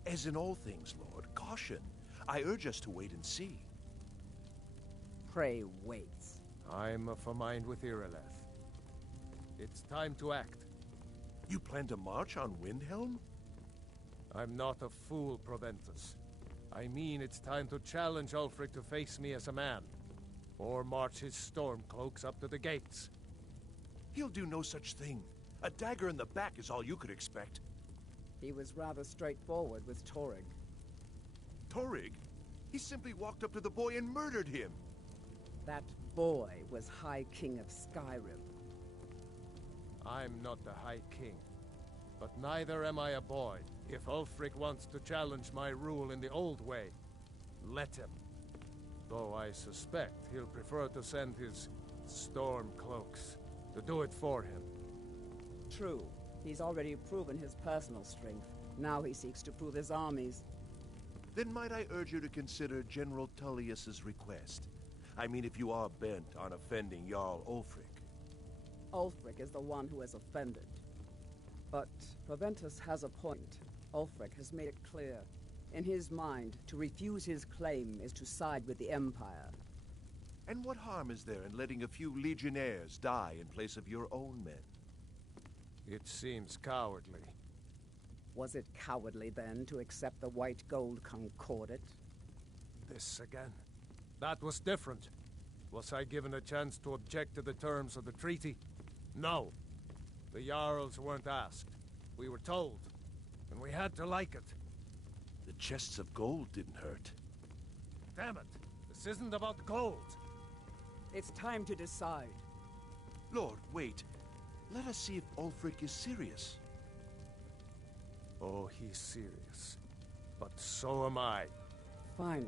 As in all things, Lord, caution. I urge us to wait and see. Pray wait. I'm of a mind with Irileth. It's time to act. You plan to march on Windhelm? I'm not a fool, Proventus. I mean it's time to challenge Ulfric to face me as a man. Or march his stormcloaks up to the gates. He'll do no such thing. A dagger in the back is all you could expect. He was rather straightforward with Torrig. Torrig? He simply walked up to the boy and murdered him. That boy was High King of Skyrim. I'm not the High King. But neither am I a boy. If Ulfric wants to challenge my rule in the old way, let him. Though I suspect he'll prefer to send his stormcloaks to do it for him. True. He's already proven his personal strength. Now he seeks to prove his armies. Then might I urge you to consider General Tullius's request? I mean, if you are bent on offending Jarl Ulfric. Ulfric is the one who has offended. But Proventus has a point. Ulfric has made it clear. In his mind, to refuse his claim is to side with the Empire. And what harm is there in letting a few legionnaires die in place of your own men? It seems cowardly. Was it cowardly, then, to accept the white gold concordat? This again. That was different. Was I given a chance to object to the terms of the treaty? No. The Jarls weren't asked. We were told. And we had to like it. The chests of gold didn't hurt. Damn it! This isn't about gold! It's time to decide. Lord, wait. Let us see if Ulfric is serious. Oh, he's serious. But so am I. Finally.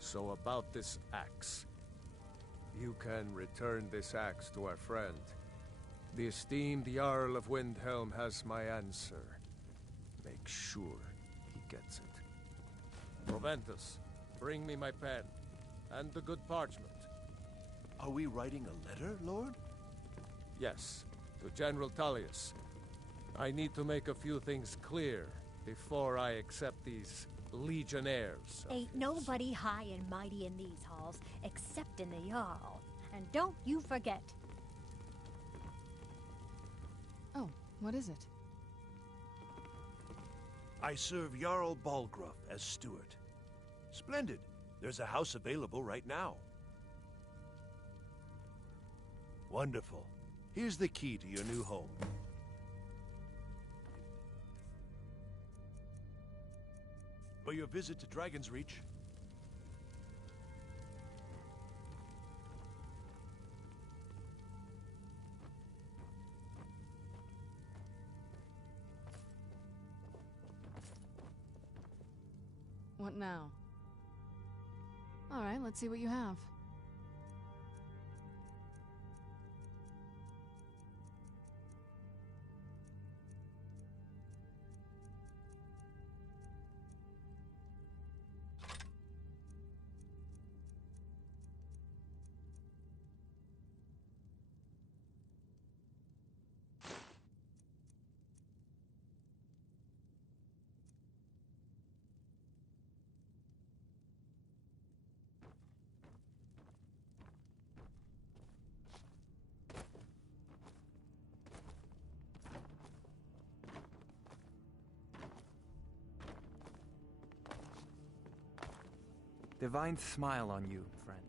So about this axe. You can return this axe to our friend. The esteemed Jarl of Windhelm has my answer. Make sure he gets it. Proventus, bring me my pen. And the good parchment. Are we writing a letter, Lord? Yes, to General Tullius. I need to make a few things clear before I accept these legionnaires. Ain't nobody high and mighty in these halls, except in the Jarl. And don't you forget. Oh, what is it? I serve Jarl Balgruuf as steward. Splendid. There's a house available right now. Wonderful. Here's the key to your new home. For your visit to Dragon's Reach. What now? All right, let's see what you have. Divine smile on you, friend.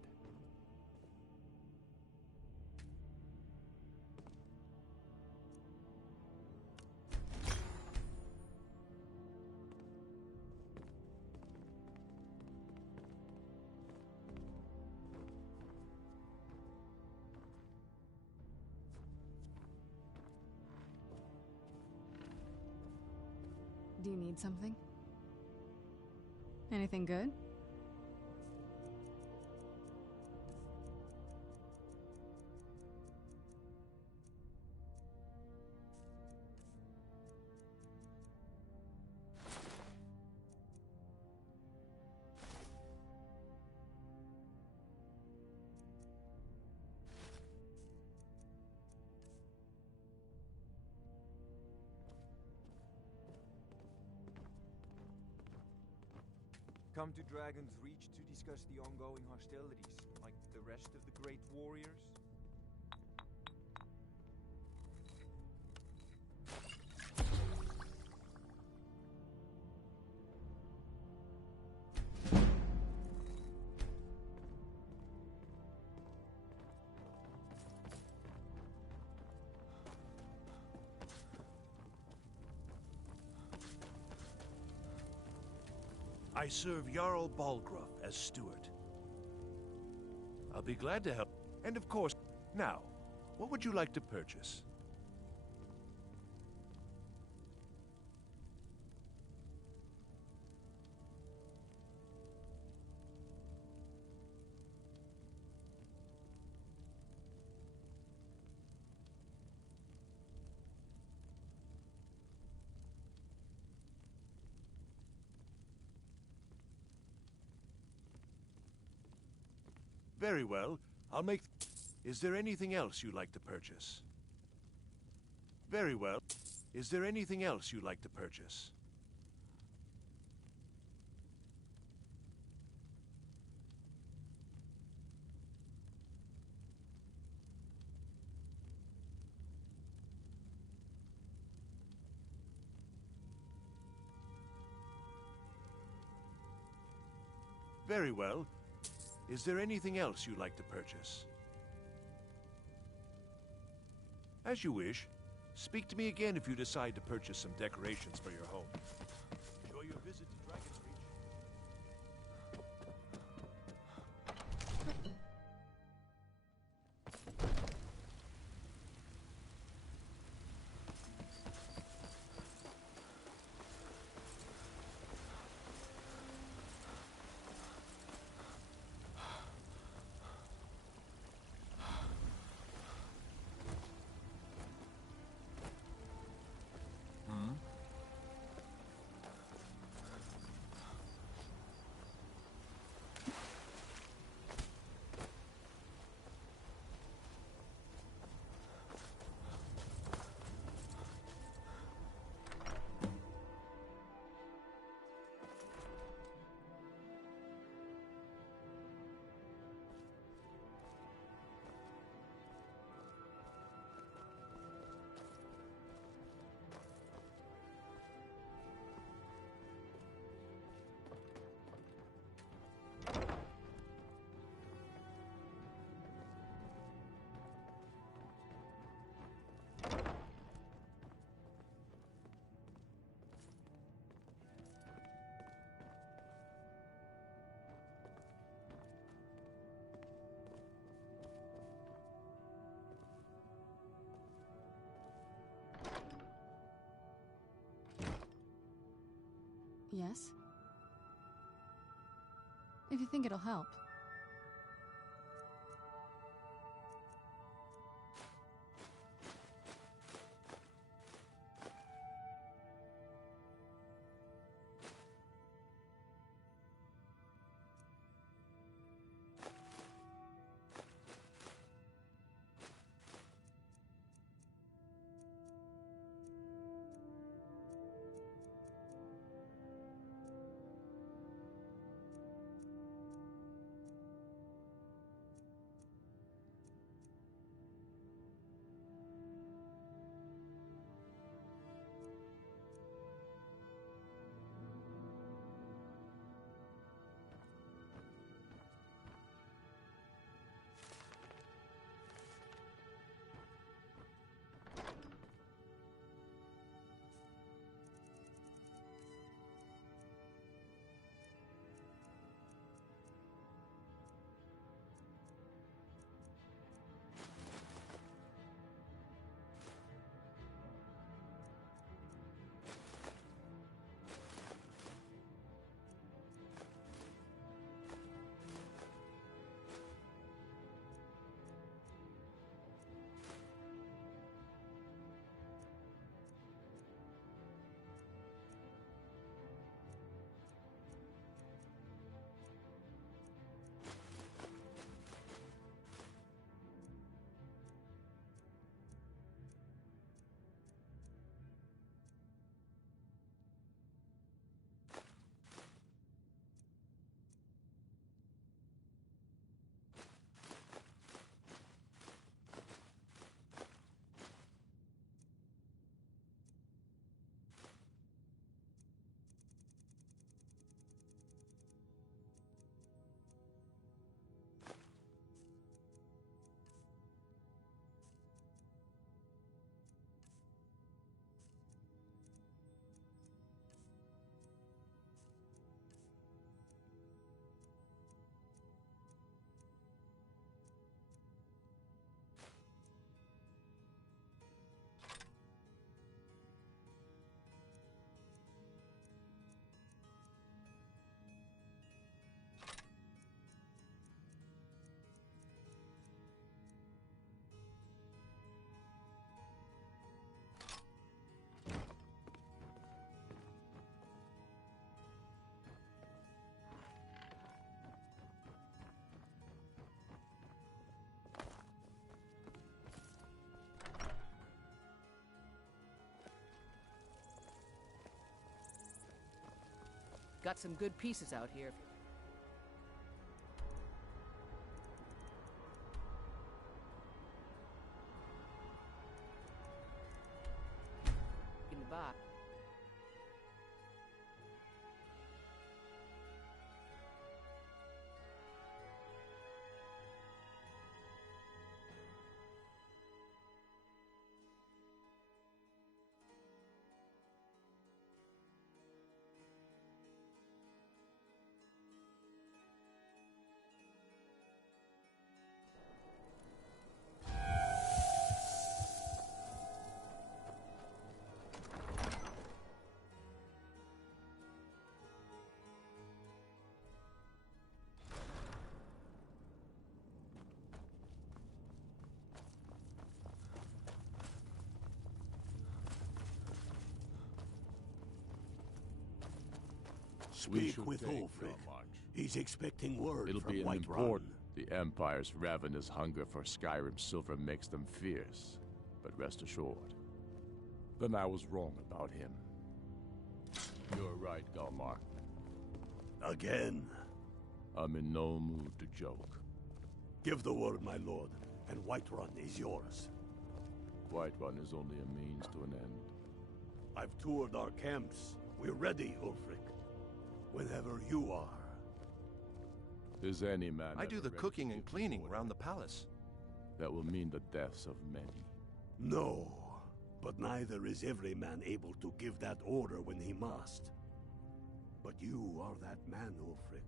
Do you need something? Anything good? Come to Dragon's Reach to discuss the ongoing hostilities, like the rest of the great warriors? I serve Jarl Balgruuf as steward. I'll be glad to help. And of course, now, what would you like to purchase? Very well. I'll make... Is there anything else you'd like to purchase? Very well. Is there anything else you'd like to purchase? Very well. Is there anything else you'd like to purchase? As you wish. Speak to me again if you decide to purchase some decorations for your home. Enjoy your visit to Dragon's Reach. Yes? If you think it'll help. Got some good pieces out here. In the box. Speak with Ulfric. He's expecting word It'll from be Whiterun. important. The Empire's ravenous hunger for Skyrim silver makes them fierce. But rest assured, then I was wrong about him. You're right, Galmar. Again? I'm in no mood to joke. Give the word, my lord, and Whiterun is yours. Whiterun is only a means to an end. I've toured our camps. We're ready, Ulfric. Whenever you are. Is any man... I do the cooking and cleaning around the palace. That will mean the deaths of many. No, but neither is every man able to give that order when he must. But you are that man, Ulfric.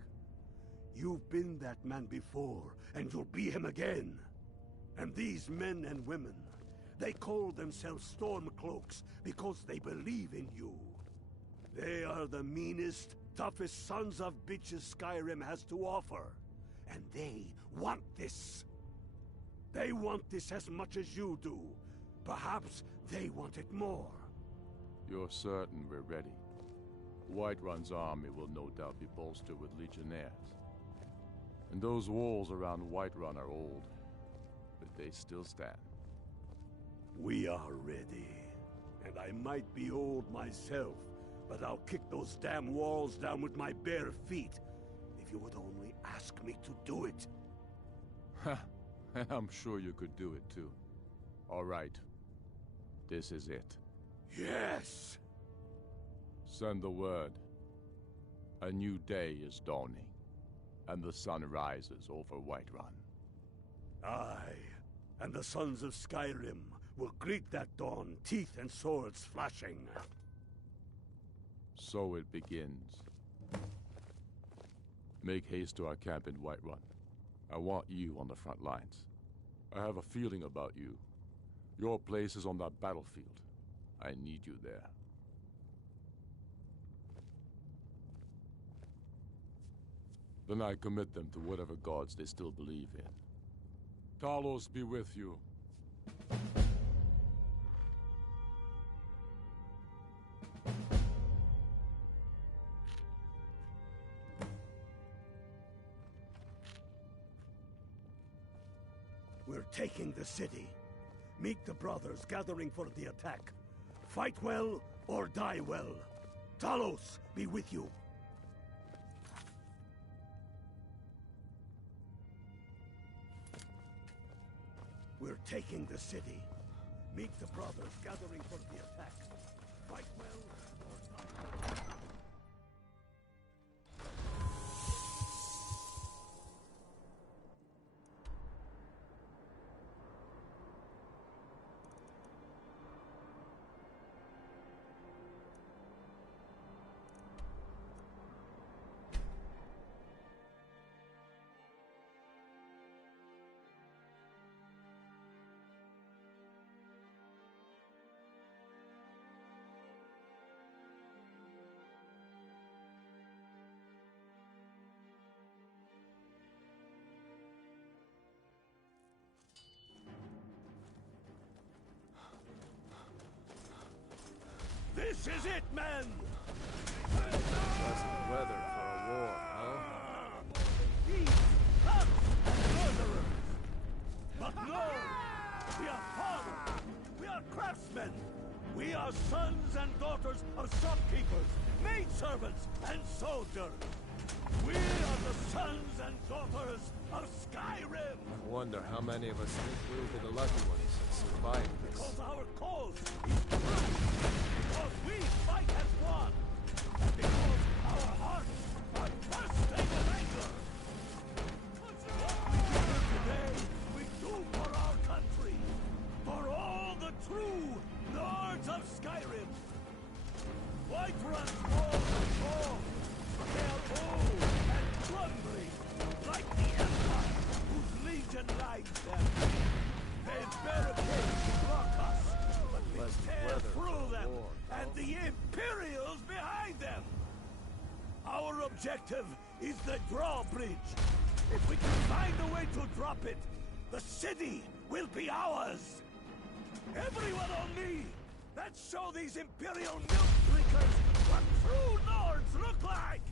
You've been that man before, and you'll be him again. And these men and women, they call themselves Stormcloaks because they believe in you. They are the meanest, toughest sons of bitches Skyrim has to offer. And they want this. They want this as much as you do. Perhaps they want it more. You're certain we're ready? Whiterun's army will no doubt be bolstered with legionnaires. And those walls around Whiterun are old, but they still stand. We are ready. And I might be old myself, but I'll kick those damn walls down with my bare feet, if you would only ask me to do it. Ha! And I'm sure you could do it too. All right. This is it. Yes! Send the word. A new day is dawning, and the sun rises over Whiterun. Aye, and the sons of Skyrim will greet that dawn, teeth and swords flashing. So it begins. Make haste to our camp in Whiterun. I want you on the front lines. I have a feeling about you. Your place is on that battlefield. I need you there. Then I commit them to whatever gods they still believe in. Talos be with you. We're taking the city. Meet the brothers gathering for the attack. Fight well or die well. Talos be with you. We're taking the city. Meet the brothers gathering for the attack. Fight well or die well. This is it, men! Pleasant weather for a war, huh? Thieves, thugs, and murderers! But no! We are fathers! We are craftsmen! We are sons and daughters of shopkeepers, maidservants, and soldiers! We are the sons and daughters of Skyrim! I wonder how many of us think we'll be the lucky ones that survive this. Because our cause is true! Because we fight as one! And because our hearts are bursting with anger! What we do today, we do for our country! For all the true lords of Skyrim! Whiterun's walls are tall, but they are old and crumbling, like the Empire whose legion lines them. They barricade to block us, but we tear through them, and the Imperials behind them! Our objective is the drawbridge. If we can find a way to drop it, the city will be ours! Everyone on me! Let's show these Imperial milk drinkers what true Nords look like!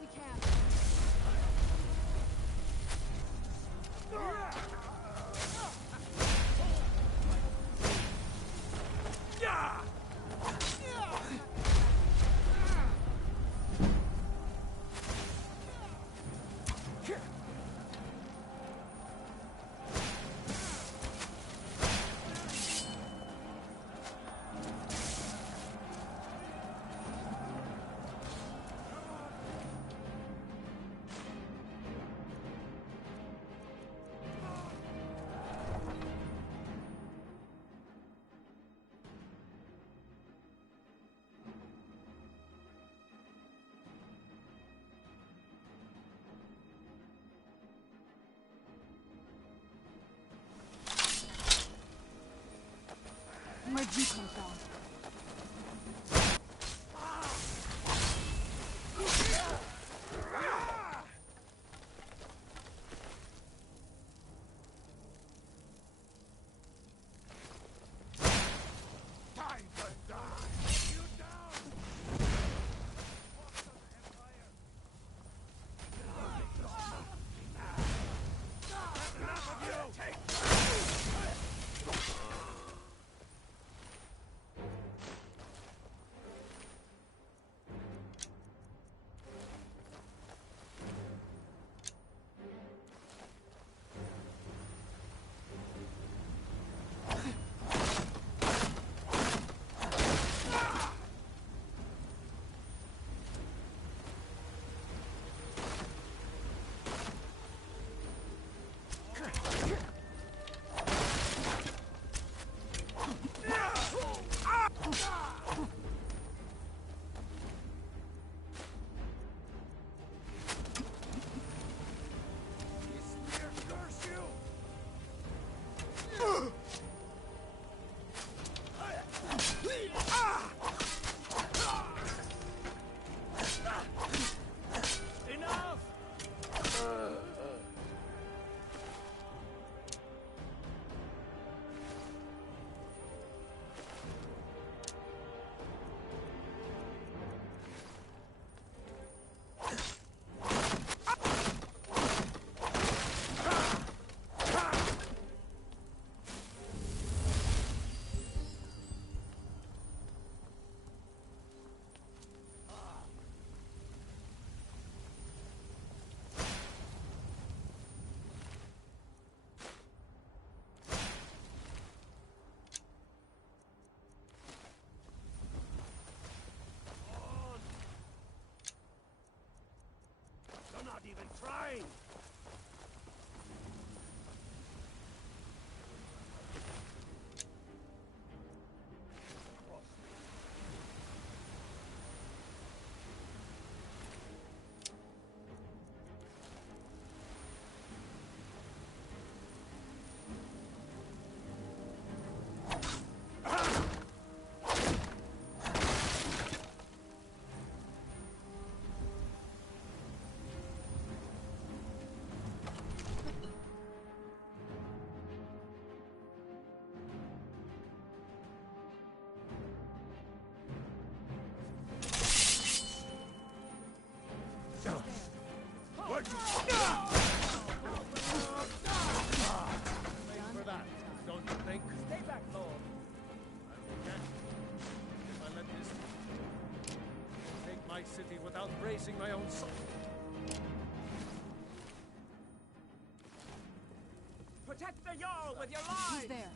we can. Where'd you come from? Time to die! You down! Enough of you! Take not even trying! For that, don't you think? Stay back, Lord. I will get if I let this take my city without bracing my own soul. Protect the Jarl with your lives! He's there.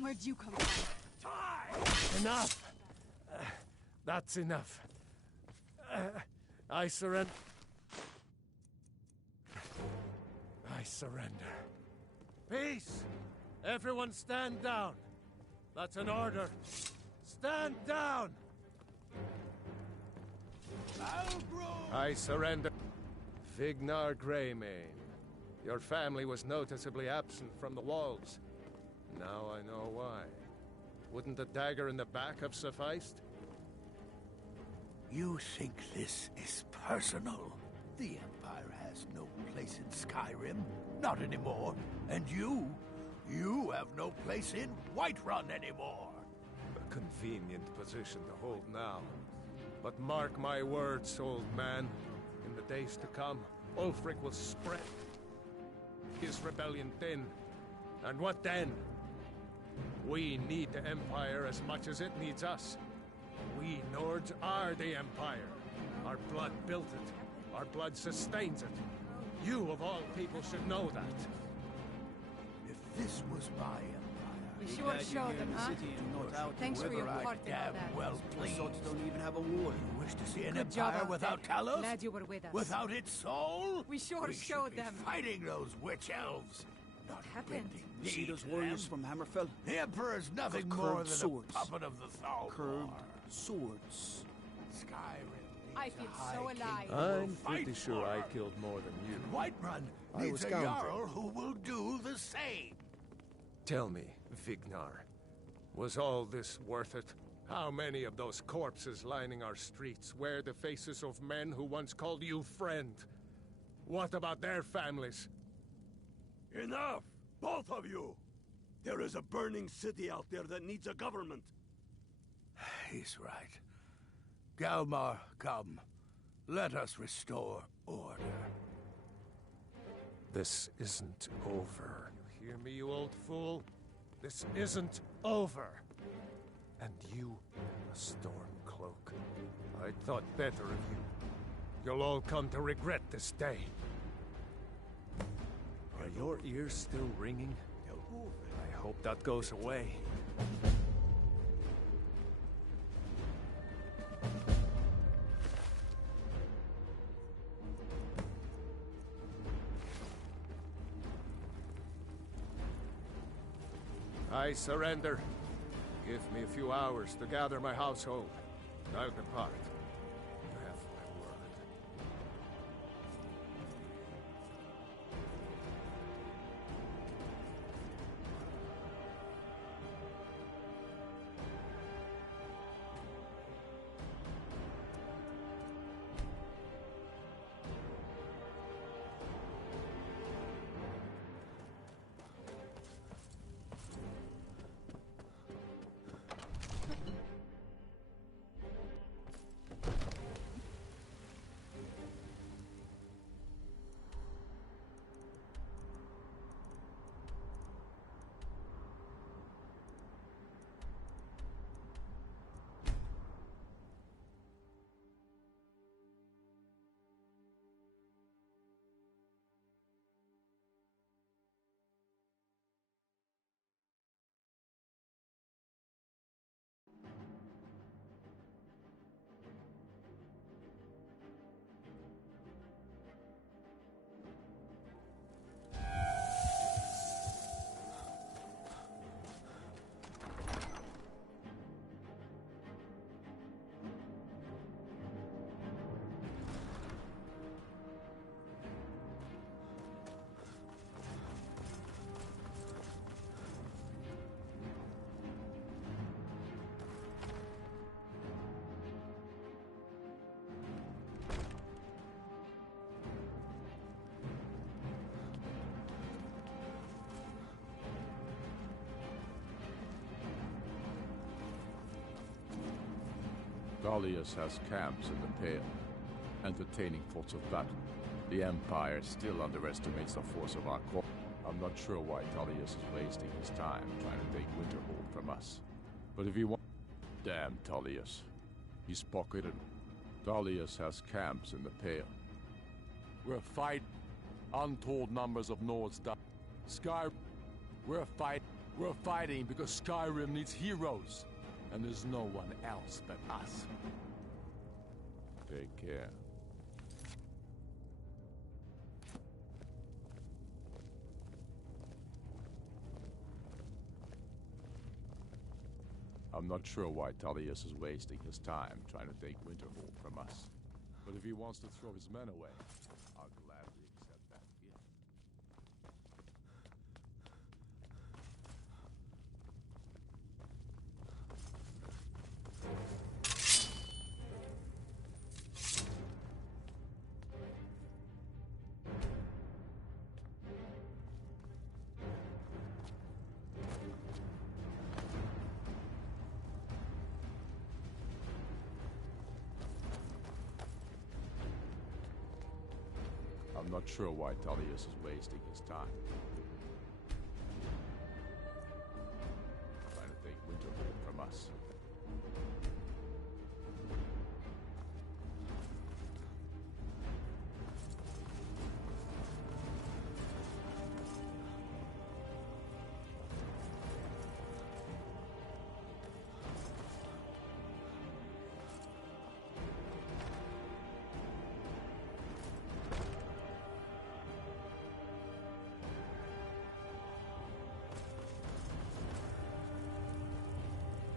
Where'd you come from? Enough! That's enough. I surrender. I surrender. Peace! Everyone stand down. That's an order. Stand down! I surrender. Vignar Greymane. Your family was noticeably absent from the walls. Now I know why. Wouldn't the dagger in the back have sufficed? You think this is personal? The Empire has no place in Skyrim. Not anymore. And you have no place in Whiterun anymore. A convenient position to hold now. But mark my words, old man. In the days to come, Ulfric will spread his rebellion thin. And what then? We need the Empire as much as it needs us. We Nords are the Empire. Our blood built it. Our blood sustains it. You, of all people, should know that. If this was my Empire... We sure showed them, huh? Thanks for your part in all that. Well, please. Don't even have a wall. You wish to see an Good job Empire out without there. Talos? Glad you were with us. Without its soul? We sure showed them. Fighting those witch elves. Not happened? You see those warriors from Hammerfell? The Emperor's nothing Got more curved than swords. a puppet of the Thalmor. Curved swords. Skyrim. I feel so alive. I'm fight pretty sure for I her. killed more than you. Whiterun I needs was a counting. Jarl who will do the same. Tell me, Vignar, was all this worth it? How many of those corpses lining our streets wear the faces of men who once called you friend? What about their families? Enough! Both of you! There is a burning city out there that needs a government. He's right. Galmar, come. Let us restore order. This isn't over. You hear me, you old fool? This isn't over. And you, a Stormcloak. I thought better of you. You'll all come to regret this day. Are your ears still ringing? I hope that goes away. I surrender. Give me a few hours to gather my household. I'll depart. You have my word. Dalius has camps in the Pale, entertaining thoughts of battle. The Empire still underestimates the force of our corps. I'm not sure why Dalius is wasting his time trying to take Winterhold from us. But if he wants... Damn Dalius. He's pocketed. Dalius has camps in the Pale. We're fighting. Untold numbers of Nords die. We're fighting because Skyrim needs heroes. And there's no one else but us. Take care. I'm not sure why Tullius is wasting his time trying to take Winterhold from us. But if he wants to throw his men away, I'll gladly accept that gift. I'm not sure why Tullius is wasting his time. Trying to take Winterhold from us.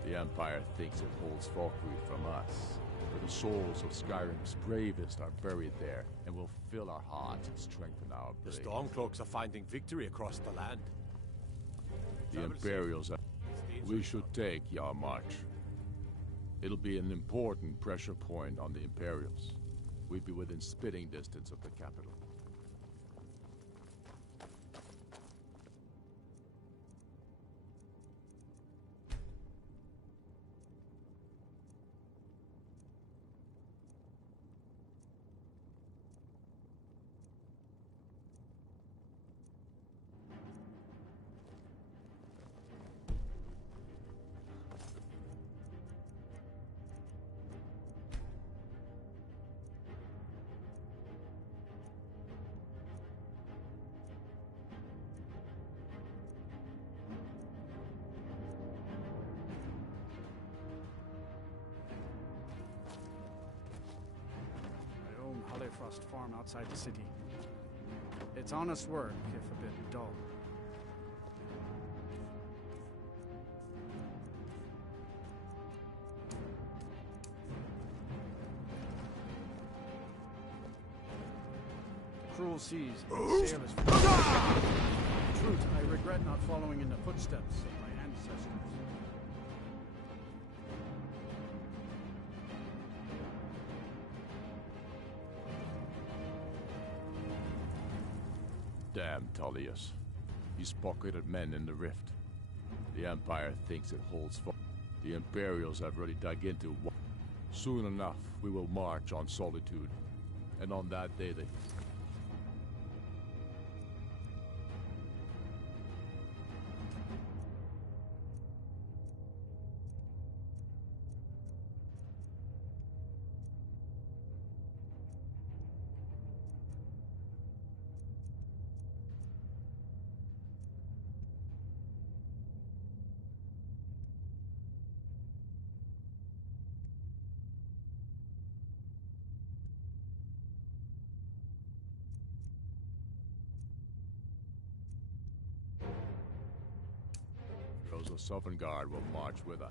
The Empire thinks it holds Valkyrie from us, but the souls of Skyrim's bravest are buried there and will fill our hearts and strengthen our The blade. Stormcloaks are finding victory across the land. The Imperials are... We should take Yarmarch. It'll be an important pressure point on the Imperials. We'd be within spitting distance of the capital. Frost farm outside the city. It's honest work, if a bit dull. The cruel seas and sailors. Truth, I regret not following in the footsteps of my ancestors. Damn Tullius. He's pocketed men in the rift. The Empire thinks it holds The Imperials have already dug into what. Soon enough, we will march on Solitude. And on that day they... Those of Southern Guard will march with us.